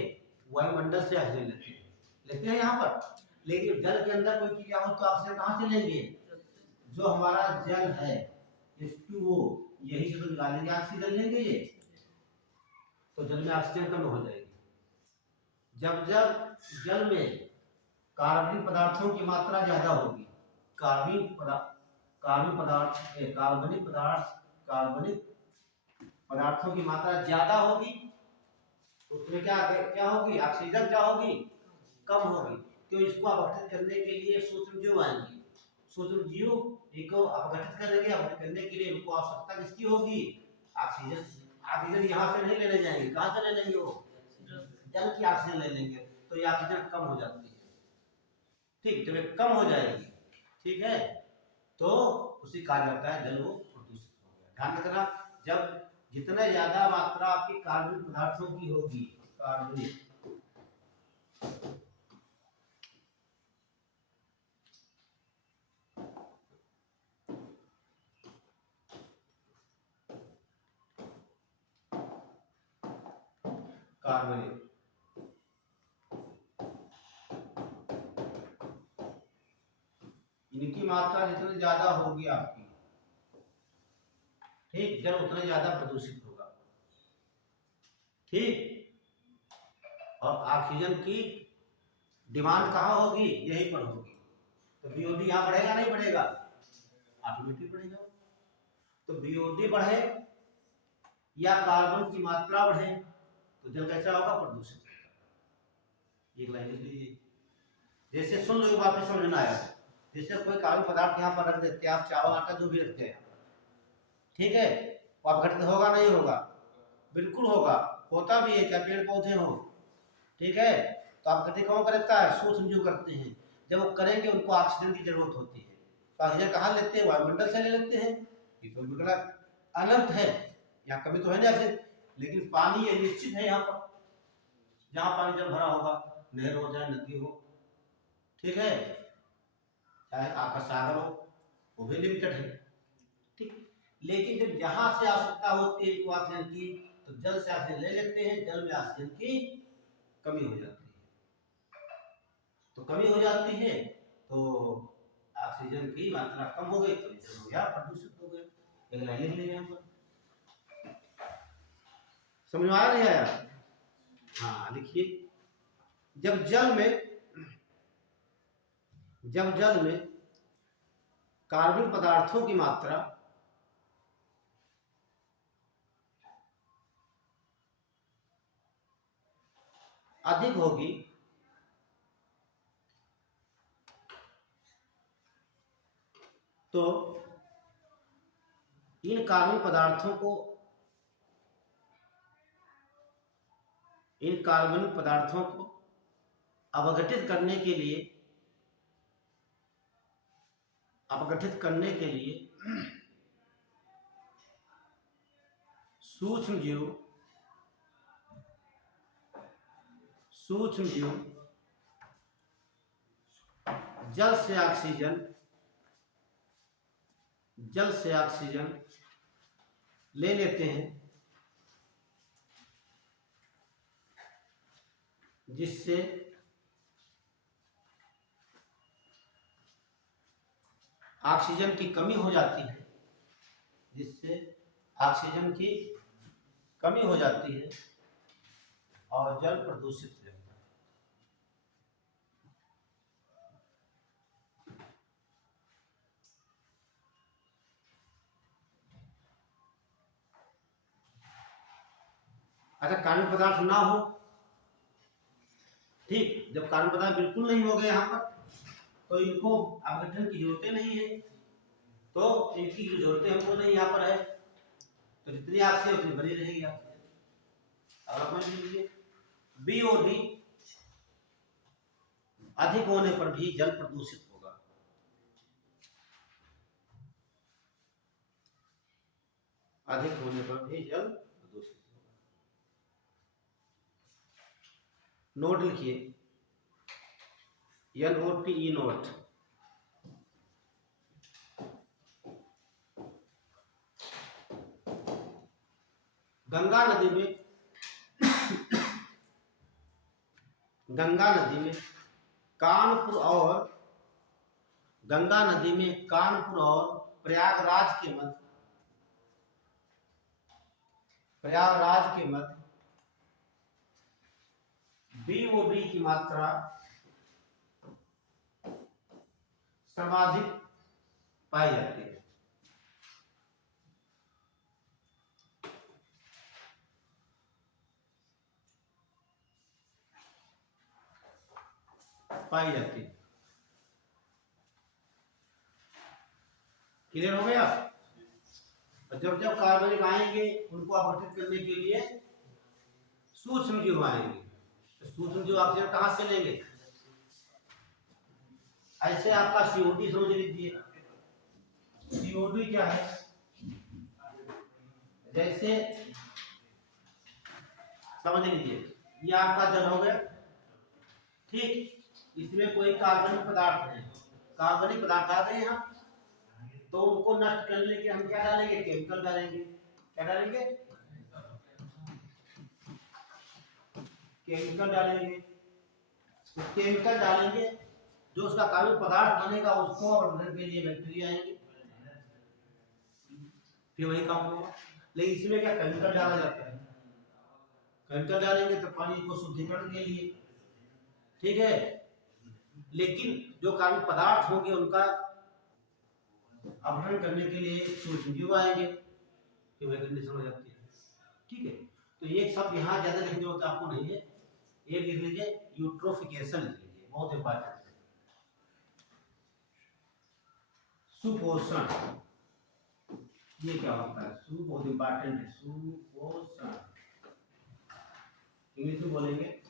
वायुमंडल से ऑक्सीजन लेते हैं यहाँ पर। लेकिन जल के अंदर कोई चीज हो तो ऑक्सीजन कहाँ से लेंगे? जो हमारा जल है H2O, यही से तो निकालेंगे, ऑक्सीजन लेंगे ये, तो जल में ऑक्सीजन कम हो जाएगी। जब जब जल में कार्बनिक पदार्थों की मात्रा ज्यादा होगी, कार्बनिक पदार्थों की मात्रा ज्यादा होगी, तो उसमें क्या क्या होगी? ऑक्सीजन क्या होगी? कम होगी। क्यों? इसको अपघटित करने के लिए सूक्ष्म जीव आएंगे, सूक्ष्म जीव इनको अपघटित करेंगे, अपघटित करने के लिए इनको आवश्यकता किसकी होगी? ऑक्सीजन। ऑक्सीजन यहाँ से नहीं लेने जाएंगे, कहाँ से ले लेंगे? वो जल की ऑक्सीजन ले लेंगे, तो ये ऑक्सीजन कम हो जाती है, ठीक, जब ये कम हो जाएगी, ठीक है, तो उसी कहा जाता है जल वो प्रदूषित हो गया। ध्यान रखना, जब जितना ज्यादा मात्रा आपकी कार्बनिक पदार्थों की होगी, कार्बनिक इनकी मात्रा जितनी ज्यादा होगी आपकी, ठीक, जल उतना ज्यादा प्रदूषित होगा, ठीक। और ऑक्सीजन की डिमांड कहाँ होगी? यहीं पर होगी, तो बीओडी यहाँ बढ़ेगा नहीं बढ़ेगा? ऑटोमेटिक बढ़ेगा। तो बीओडी बढ़े या कार्बन की मात्रा बढ़े तो जल कैसा होगा? प्रदूषित होगा। एक लाइन लिख लीजिए, जैसे सुन लो, वापस समझना आया, जैसे कोई कार्बन पदार्थ यहाँ पर रख देते हैं, आप चावल आटा जो भी रखते हैं, ठीक है, वो अपघटित होगा नहीं होगा? बिल्कुल होगा, होता भी है, क्या पेड़ पौधे हो, ठीक है, तो अपघटित कौन करता है? सूक्ष्म जीव करते हैं। जब वो करेंगे उनको ऑक्सीजन की जरूरत होती है, तो ऑक्सीजन कहाँ लेते हैं? वायुमंडल से ले लेते हैं। ये तो बिल्कुल अनंत है, यहाँ कभी तो है नहीं ऑक्सीजन, लेकिन पानी ये निश्चित है, यहाँ पर जहाँ पानी जल भरा होगा, नहर हो चाहे नदी हो, ठीक है, चाहे आपका सागर हो, वो भी लिमिटेड है, ठीक। लेकिन जब यहाँ से आवश्यकता होती है इनको ऑक्सीजन की, तो जल से ऑक्सीजन ले लेते हैं, जल में ऑक्सीजन की कमी हो जाती है, तो कमी हो जाती है तो ऑक्सीजन की मात्रा कम हो गई तो जल हो गया, प्रदूषित हो गया। एक लाइन लिख लीजिए यहाँ पर। समझ में आया नहीं आया? हाँ लिखिए, जब जल में कार्बन पदार्थों की मात्रा अधिक होगी तो इन कार्बन पदार्थों को अपघटित करने के लिए सूक्ष्म जीव जल से ऑक्सीजन ले लेते हैं, जिससे ऑक्सीजन की कमी हो जाती है, और जल प्रदूषित हो जाता है। अच्छा, कार्बन पदार्थ ना हो, ठीक, जब कार्बन पदार्थ बिल्कुल नहीं हो गए यहाँ पर तो इनको अपघटन की जरूरतें नहीं है, तो इनकी जो जरूरतें हमको नहीं यहाँ पर है, तो जितनी ऑक्सीजन उतनी बनी रहेगी ऑक्सीजन। अगला पॉइंट लीजिए, बीओडी अधिक होने पर भी जल प्रदूषित होगा। अधिक होने पर भी जल प्रदूषित होगा। नोट लिखिए, NOTE नोट। गंगा नदी में कानपुर और प्रयागराज के मध्य बीओडी की मात्रा सर्वाधिक पाई जाती है। क्लियर हो गया? जब कार्बनिक आएंगे उनको अपघटित करने के लिए सूक्ष्म जीव आएंगे, तो सूक्ष्म जीव ऑक्सीजन कहां से लेंगे? ऐसे आपका सीओडी समझ लीजिए। सीओडी क्या है? जैसे समझ लीजिए, ये आपका जल हो गया, ठीक, इसमें कोई कार्बनिक पदार्थ आ गए यहाँ, तो उनको नष्ट करने के हम क्या डालेंगे? केमिकल डालेंगे। क्या डालेंगे? केमिकल डालेंगे। जो उसका कार्बन पदार्थ बनेगा उसको अपघटन के लिए बैक्टीरिया आएंगे, फिर वही काम होगा। लेकिन इसमें क्या केमिकल डाला जाता है? केमिकल डालेंगे तो पानी को शुद्धिकरण के लिए, ठीक है, लेकिन जो कार्बन पदार्थ होंगे उनका अपघटन करने के लिए सूक्ष्म जीव आएंगे, फिर वही कंडीशन हो जाती है। ठीक है, तो एक शब्द यहाँ ज्यादा लिखने होता आपको नहीं है, एक लिख लीजिए, यूट्रोफिकेशन लिख लीजिए, बहुत इंपॉर्टेंट है। सुपोषण, ये क्या होता है? सु बहुत इंपॉर्टेंट है, सुपोषण। इंग्लिश में बोलेंगे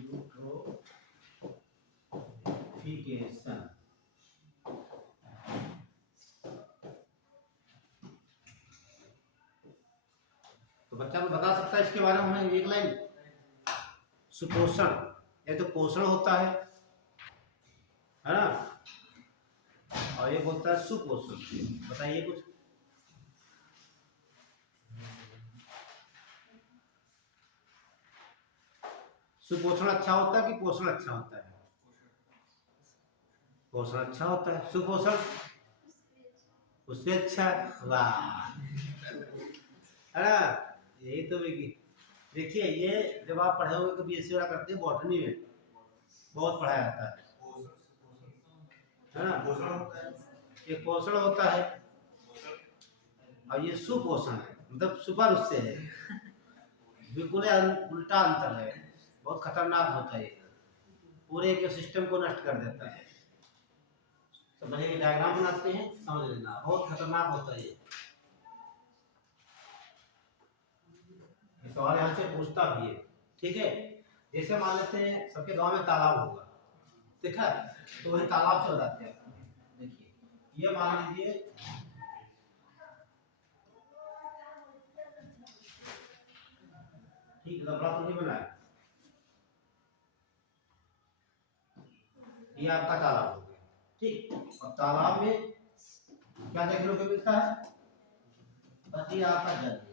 यूट्रोफिकेशन। तो बच्चा को बता सकता है इसके बारे में एक लाइन? सुपोषण, ये तो पोषण होता है ना, और एक होता है सुपोषण। बताइए कुछ। सुपोषण अच्छा होता है कि पोषण अच्छा होता है? पोषण अच्छा होता है। सुपोषण उससे अच्छा। वाह, है ना? यही तो देखिए, ये जब आप पढ़े होंगे कभी ऐसे वाला करते हैं बॉटनी में, बहुत पढ़ाया जाता है ना? एक पोषण होता है और ये सुपोषण है, मतलब सुपर उससे है, बिल्कुल उल्टा अंतर है। बहुत खतरनाक होता है, पूरे के सिस्टम को नष्ट कर देता है। समझे? डायग्राम बनाते हैं, समझ लेना, बहुत खतरनाक होता है ये। सवाल यहाँ से पूछता भी है, ठीक है? जैसे मान लेते हैं सबके गांव में तालाब होगा, ठीक है? तो वही तालाब चल जाते हैं। देखिए, ये मान लीजिए ठीक है, बड़ा तो नहीं बनाया, ये आपका तालाब हो गया, ठीक? और तालाब में क्या देखने को मिलता है? बस ये आपका जल है।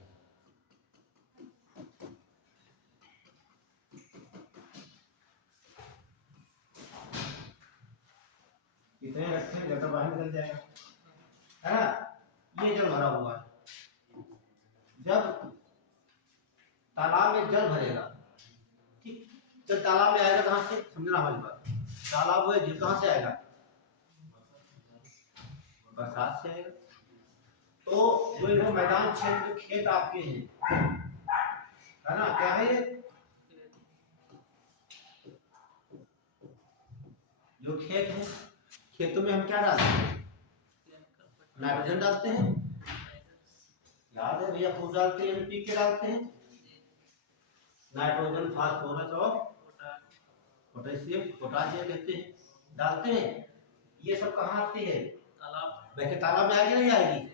कितने रखे गटर बाहर निकल जाएगा, है ना? ये जल भरा हुआ है। जब तालाब में जल भरेगा, ठीक, जब तालाब में आएगा कहां से? समझना हमारी बात। तालाब में जल कहां से आएगा? बरसात से आएगा। तो जो इधर मैदान क्षेत्र खेत आपके हैं, है ना? क्या है ये? जो खेत है, खेतों में हम क्या डालते हैं? नाइट्रोजन डालते हैं, याद है भैया? खूब डालते हैं, NPK डालते हैं, नाइट्रोजन, फास्फोरस और पोटेशियम, पोटाशियम कहते हैं, डालते हैं। ये सब कहाँ आती है? तालाब। वैसे तालाब में आएगी नहीं आएगी?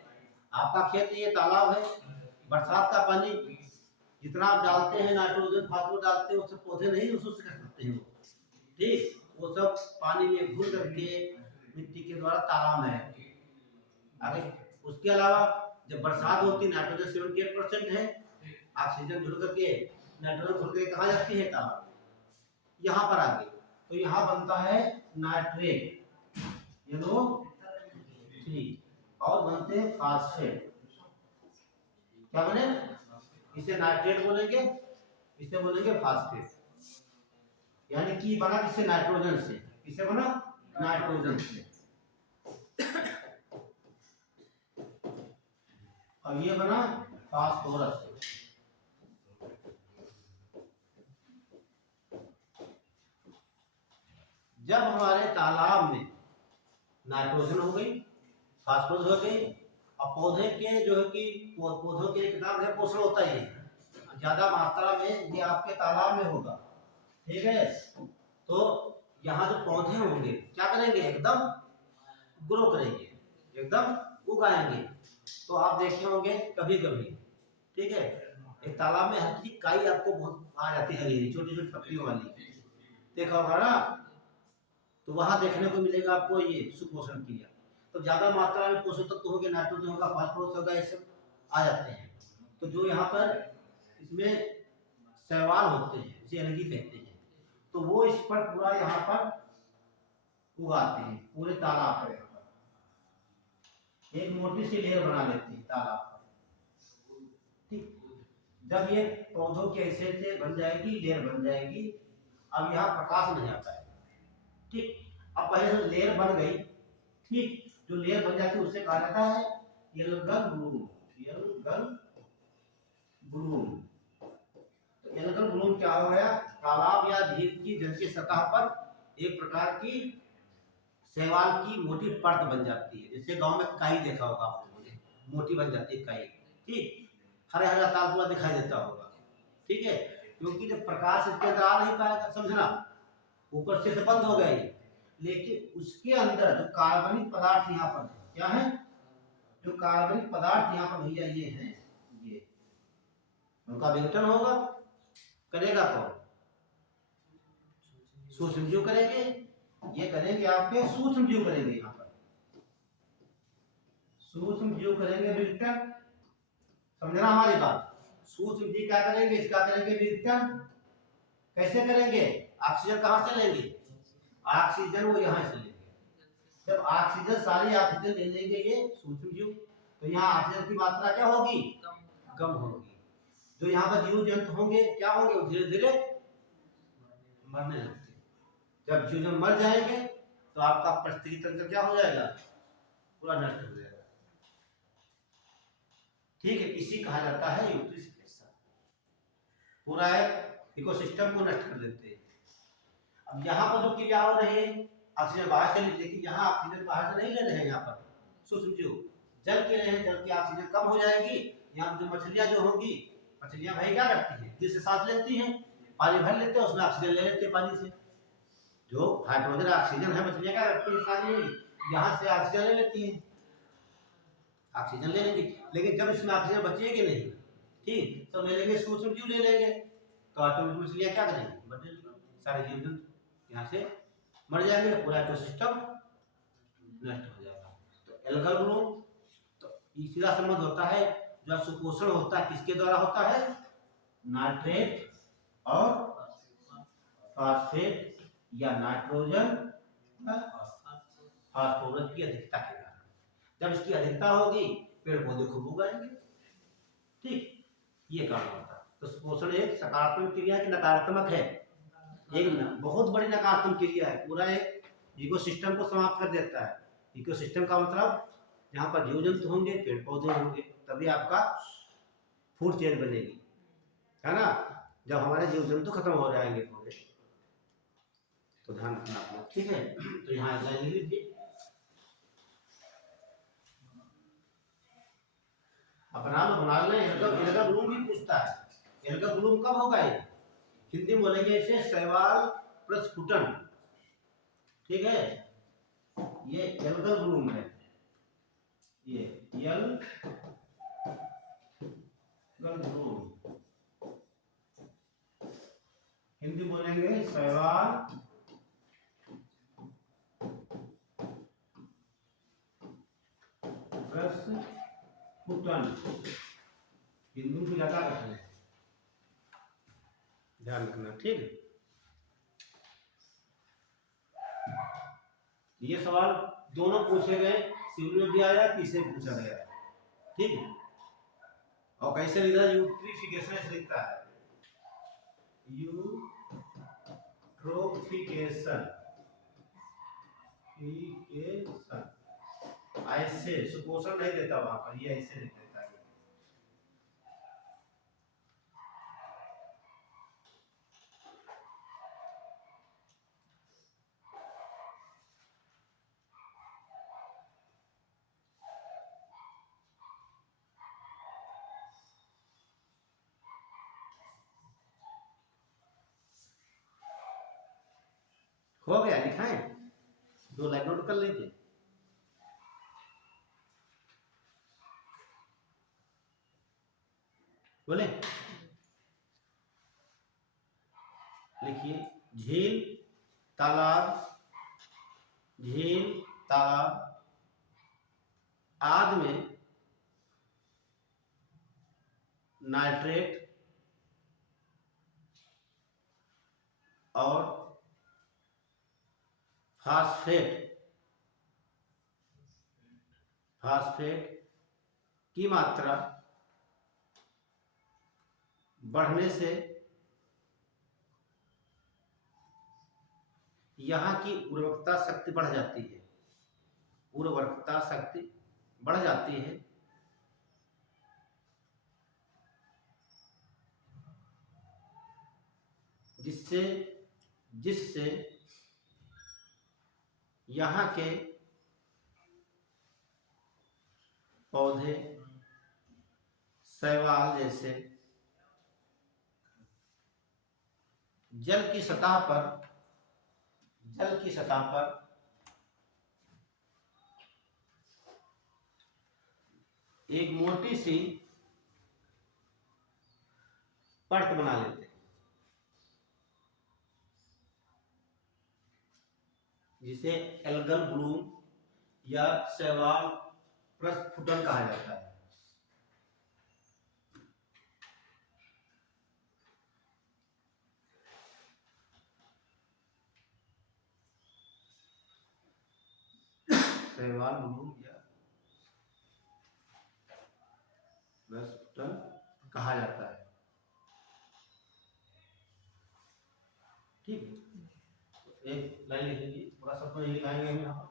आपका खेत ये तालाब है, बरसात का पानी जितना आप डालते हैं, नाइट्रोजन फास्फोरस डालते हैं, उससे पौधे नहीं उससे कर सकते हैं, ठीक? वो सब पानी में घुल करके मिट्टी के द्वारा तालाब में आएंगे। आगे उसके अलावा जब बरसात होती है, नाइट्रोजन 78% है, ऑक्सीजन जुड़ करके नाइट्रोजन घुल के कहाँ जाती है? तालाब। यहाँ पर आगे तो यहाँ बनता है नाइट्रेट, ये दो 3, और बनते हैं फास्फेट। क्या बने? इसे नाइट्रेट बोलेंगे, इसे बोलेंगे फास्फेट। यानी कि बना किससे? नाइट्रोजन से। किससे बना? नाइट्रोजन से। अब ये बना फास्फोरस से। जब हमारे तालाब में नाइट्रोजन हो गई, फास्फोरस हो गई, और पौधे के जो है कि पौधों के किताब है पोषण होता है, ज्यादा मात्रा में ये आपके तालाब में होगा, ठीक है? तो यहाँ जो पौधे होंगे क्या करेंगे? एकदम ग्रो करेंगे, एकदम उगाएंगे। तो आप देखे होंगे कभी कभी, ठीक है, एक तालाब में हल्की काई आपको बहुत आ जाती है, हरी छोटी छोटी पत्तियों वाली, देखा होगा ना? तो वहां देखने को मिलेगा आपको ये सुपोषण क्रिया। तो ज्यादा मात्रा में पोषक तत्व हो गए, नाइट्रोजन होगा, फास्फोरस होगा, ये सब आ जाते हैं। तो जो यहाँ पर इसमें शैवाल होते हैं, इसे एलगी कहते हैं, तो वो इस पर पूरा यहाँ पर उगाते हैं, पूरे तालाब पर। एक मोटी सी लेयर बना लेते हैं तालाब पर, ठीक? जब ये पौधों के ऐसे से बन जाएगी, लेयर बन जाएगी, अब यहाँ प्रकाश नहीं आता है, ठीक? अब पहले से लेयर बन गई, ठीक? जो लेयर बन जाती है उसे कहा जाता है एल्गल ब्लूम। Algal Bloom. तो एल्गल ब्लूम क्या हो गया? तालाब या झील की जल की सतह पर एक प्रकार की शैवाल की मोटी परत बन जाती है, जैसे गांव में काई देखा होगा आप लोगों ने, मोटी बन जाती है काई, ठीक? हरे हरा ताल पूरा दिखाई देता होगा, ठीक है? क्योंकि जब प्रकाश इसके अंदर आ नहीं पाएगा, समझना, ऊपर से बंद हो गई, लेकिन उसके अंदर जो कार्बनिक पदार्थ यहाँ पर है, क्या है? जो कार्बनिक पदार्थ यहाँ पर भैया ये है, ये उनका विघटन होगा, करेगा कौन? सूक्ष्म जीव करेंगे, ये करेंगे आपके सूक्ष्म जीव करेंगे, यहाँ पर सूक्ष्म जीव करेंगे विघटन, समझना हमारी बात। सूक्ष्म जीव क्या करेंगे? इसका करेंगे विघटन, कैसे करेंगे? ऑक्सीजन कहाँ से लेंगे? ऑक्सीजन वो यहाँ से लेंगे। जब ऑक्सीजन सारी ऑक्सीजन ले लेंगे ये सूक्ष्म जीव, तो यहाँ ऑक्सीजन की मात्रा क्या होगी? कम होगी। जो यहाँ पर जीव जंतु होंगे क्या होंगे? वो धीरे धीरे मरने लगते हैं। जब जीव जंतु मर जाएंगे तो आपका पारिस्थितिकी तंत्र क्या हो जाएगा? पूरा नष्ट हो जाएगा। ठीक है, इसी कहा जाता है यूट्रिफिकेशन। पूरा एक इकोसिस्टम को नष्ट कर देते हैं। अब यहाँ पर जो क्रिया हो रही है ऑक्सीजन बाहर से, लेकिन यहाँ ऑक्सीजन बाहर से नहीं ले रहे हैं। यहाँ पर सूक्ष्म जीव जल के रहे हैं, जल की ऑक्सीजन कम हो जाएगी। यहाँ जो मछलियाँ जो होंगी, मछलियाँ भाई क्या करती हैं? दिल से सांस लेती हैं, पानी भर लेते हैं, उसमें ऑक्सीजन ले लेते हैं पानी से। जो हाइड्रोजन ऑक्सीजन है मछलियाँ क्या करती हैं? सारी यहाँ से ऑक्सीजन ले लेती हैं, ऑक्सीजन ले लेंगे। लेकिन जब इसमें ऑक्सीजन बचेगी नहीं, ठीक, तो ले लेंगे सूक्ष्म जीव ले लेंगे, तो ऑटोमेटिक मछलियाँ क्या करेंगे? मर जाएंगे, सारे जीव जंतु यहाँ से मर जाएंगे, पूरा इकोसिस्टम नष्ट हो जाएगा। तो एल्गल ब्लूम तो सीधा संबंध होता है। जो सुपोषण होता है किसके द्वारा होता है? नाइट्रेट और फास्फेट या नाइट्रोजन फास्फोरस की अधिकता के कारण। जब इसकी अधिकता होगी पेड़ पौधे खूब उगाएंगे। ठीक, ये कारण होता है। तो सुपोषण एक सकारात्मक क्रिया है कि नकारात्मक है? एक बहुत बड़ी नकारात्मक क्रिया है। पूरा एक इकोसिस्टम को समाप्त कर देता है। इकोसिस्टम का मतलब यहाँ पर जीव जंतु होंगे, पेड़ पौधे होंगे, तभी आपका फूड चेन बनेगी, है ना। जब हमारे जीव जंतु खत्म हो जाएंगे पूरे, तो ध्यान रखना अपना, ठीक है। तो यहाँ लाइन लीजिए, अपना लो, बना लें। एल्गल ब्लूम भी पूछता है, एल्गल ब्लूम कब होगा? ये हिंदी में बोलेंगे इसे शैवाल प्रस्फुटन। ठीक है, ये एल्गल ब्लूम है, ये एल्गल ब्लूम। हिंदी बोलेंगे शैवाल प्रस्फुटन। हिंदी में ज्यादा कठिन है, ध्यान रखना, ठीक है। ये सवाल दोनों पूछे गए, सिविल में भी आया, किसे पूछा गया, ठीक है। और कैसे लिखा? यूट्रिफिकेशन से लिखता है, यूट्रोफिकेशन, ऐसे सुपोषण नहीं देता वहां पर, ये ऐसे लिख देता है। हो गया, लिखाएं, 2 लाइन नोट कर लीजिए। बोले, लिखिए, झील तालाब आदि में नाइट्रेट और फास्फेट की मात्रा बढ़ने से यहाँ की उर्वरकता शक्ति बढ़ जाती है, उर्वरकता शक्ति बढ़ जाती है, जिससे यहाँ के पौधे शैवाल जैसे जल की सतह पर एक मोटी सी परत बना लेते हैं, जिसे एल्गल ब्लूम या शैवाल प्रस्फुटन कहा जाता है। शैवाल बुलबुल या वेस्टर्न कहा जाता है। ठीक है, एक लाइन लिख लीजिए, पूरा सब तो यही लिखाएंगे हम यहाँ पर,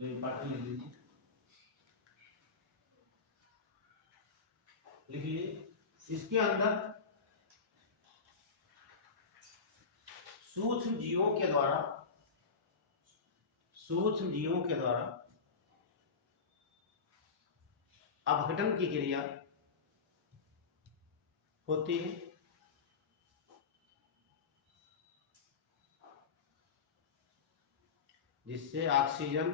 तो ये पार्ट लिख लीजिए, लिख लीजिए। इसके अंदर सूक्ष्म जीवों के द्वारा अपघटन की क्रिया होती है, जिससे ऑक्सीजन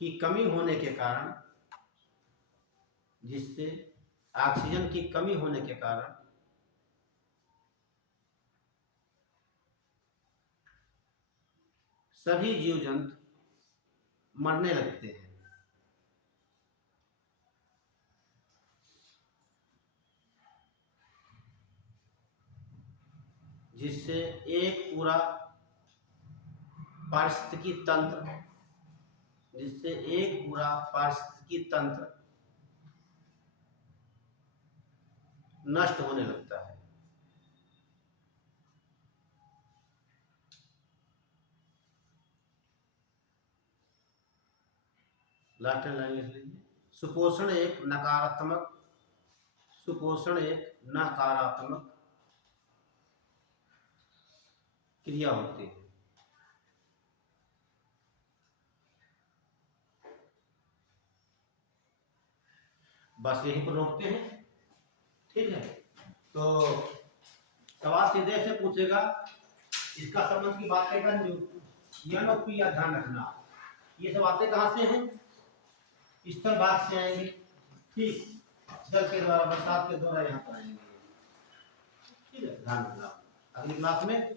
की कमी होने के कारण सभी जीव जंतु मरने लगते हैं। जिससे एक पूरा पारिस्थितिकी तंत्र नष्ट होने लगता है। लास्ट लाइन लिख लीजिए। सुपोषण एक नकारात्मक क्रिया होती है। बस यहीं पर रोकते हैं। ठीक है, तो सवाल सीधे से पूछेगा, इसका संबंध की बात करेगा न्यूटन और पी, या ध्यान रखना ये सब बातें कहाँ से हैं, स्थल भाग से आएंगे। ठीक, जल के द्वारा, बरसात के द्वारा यहाँ पर आएंगे। ठीक है, ध्यान रखना। अगली क्लास में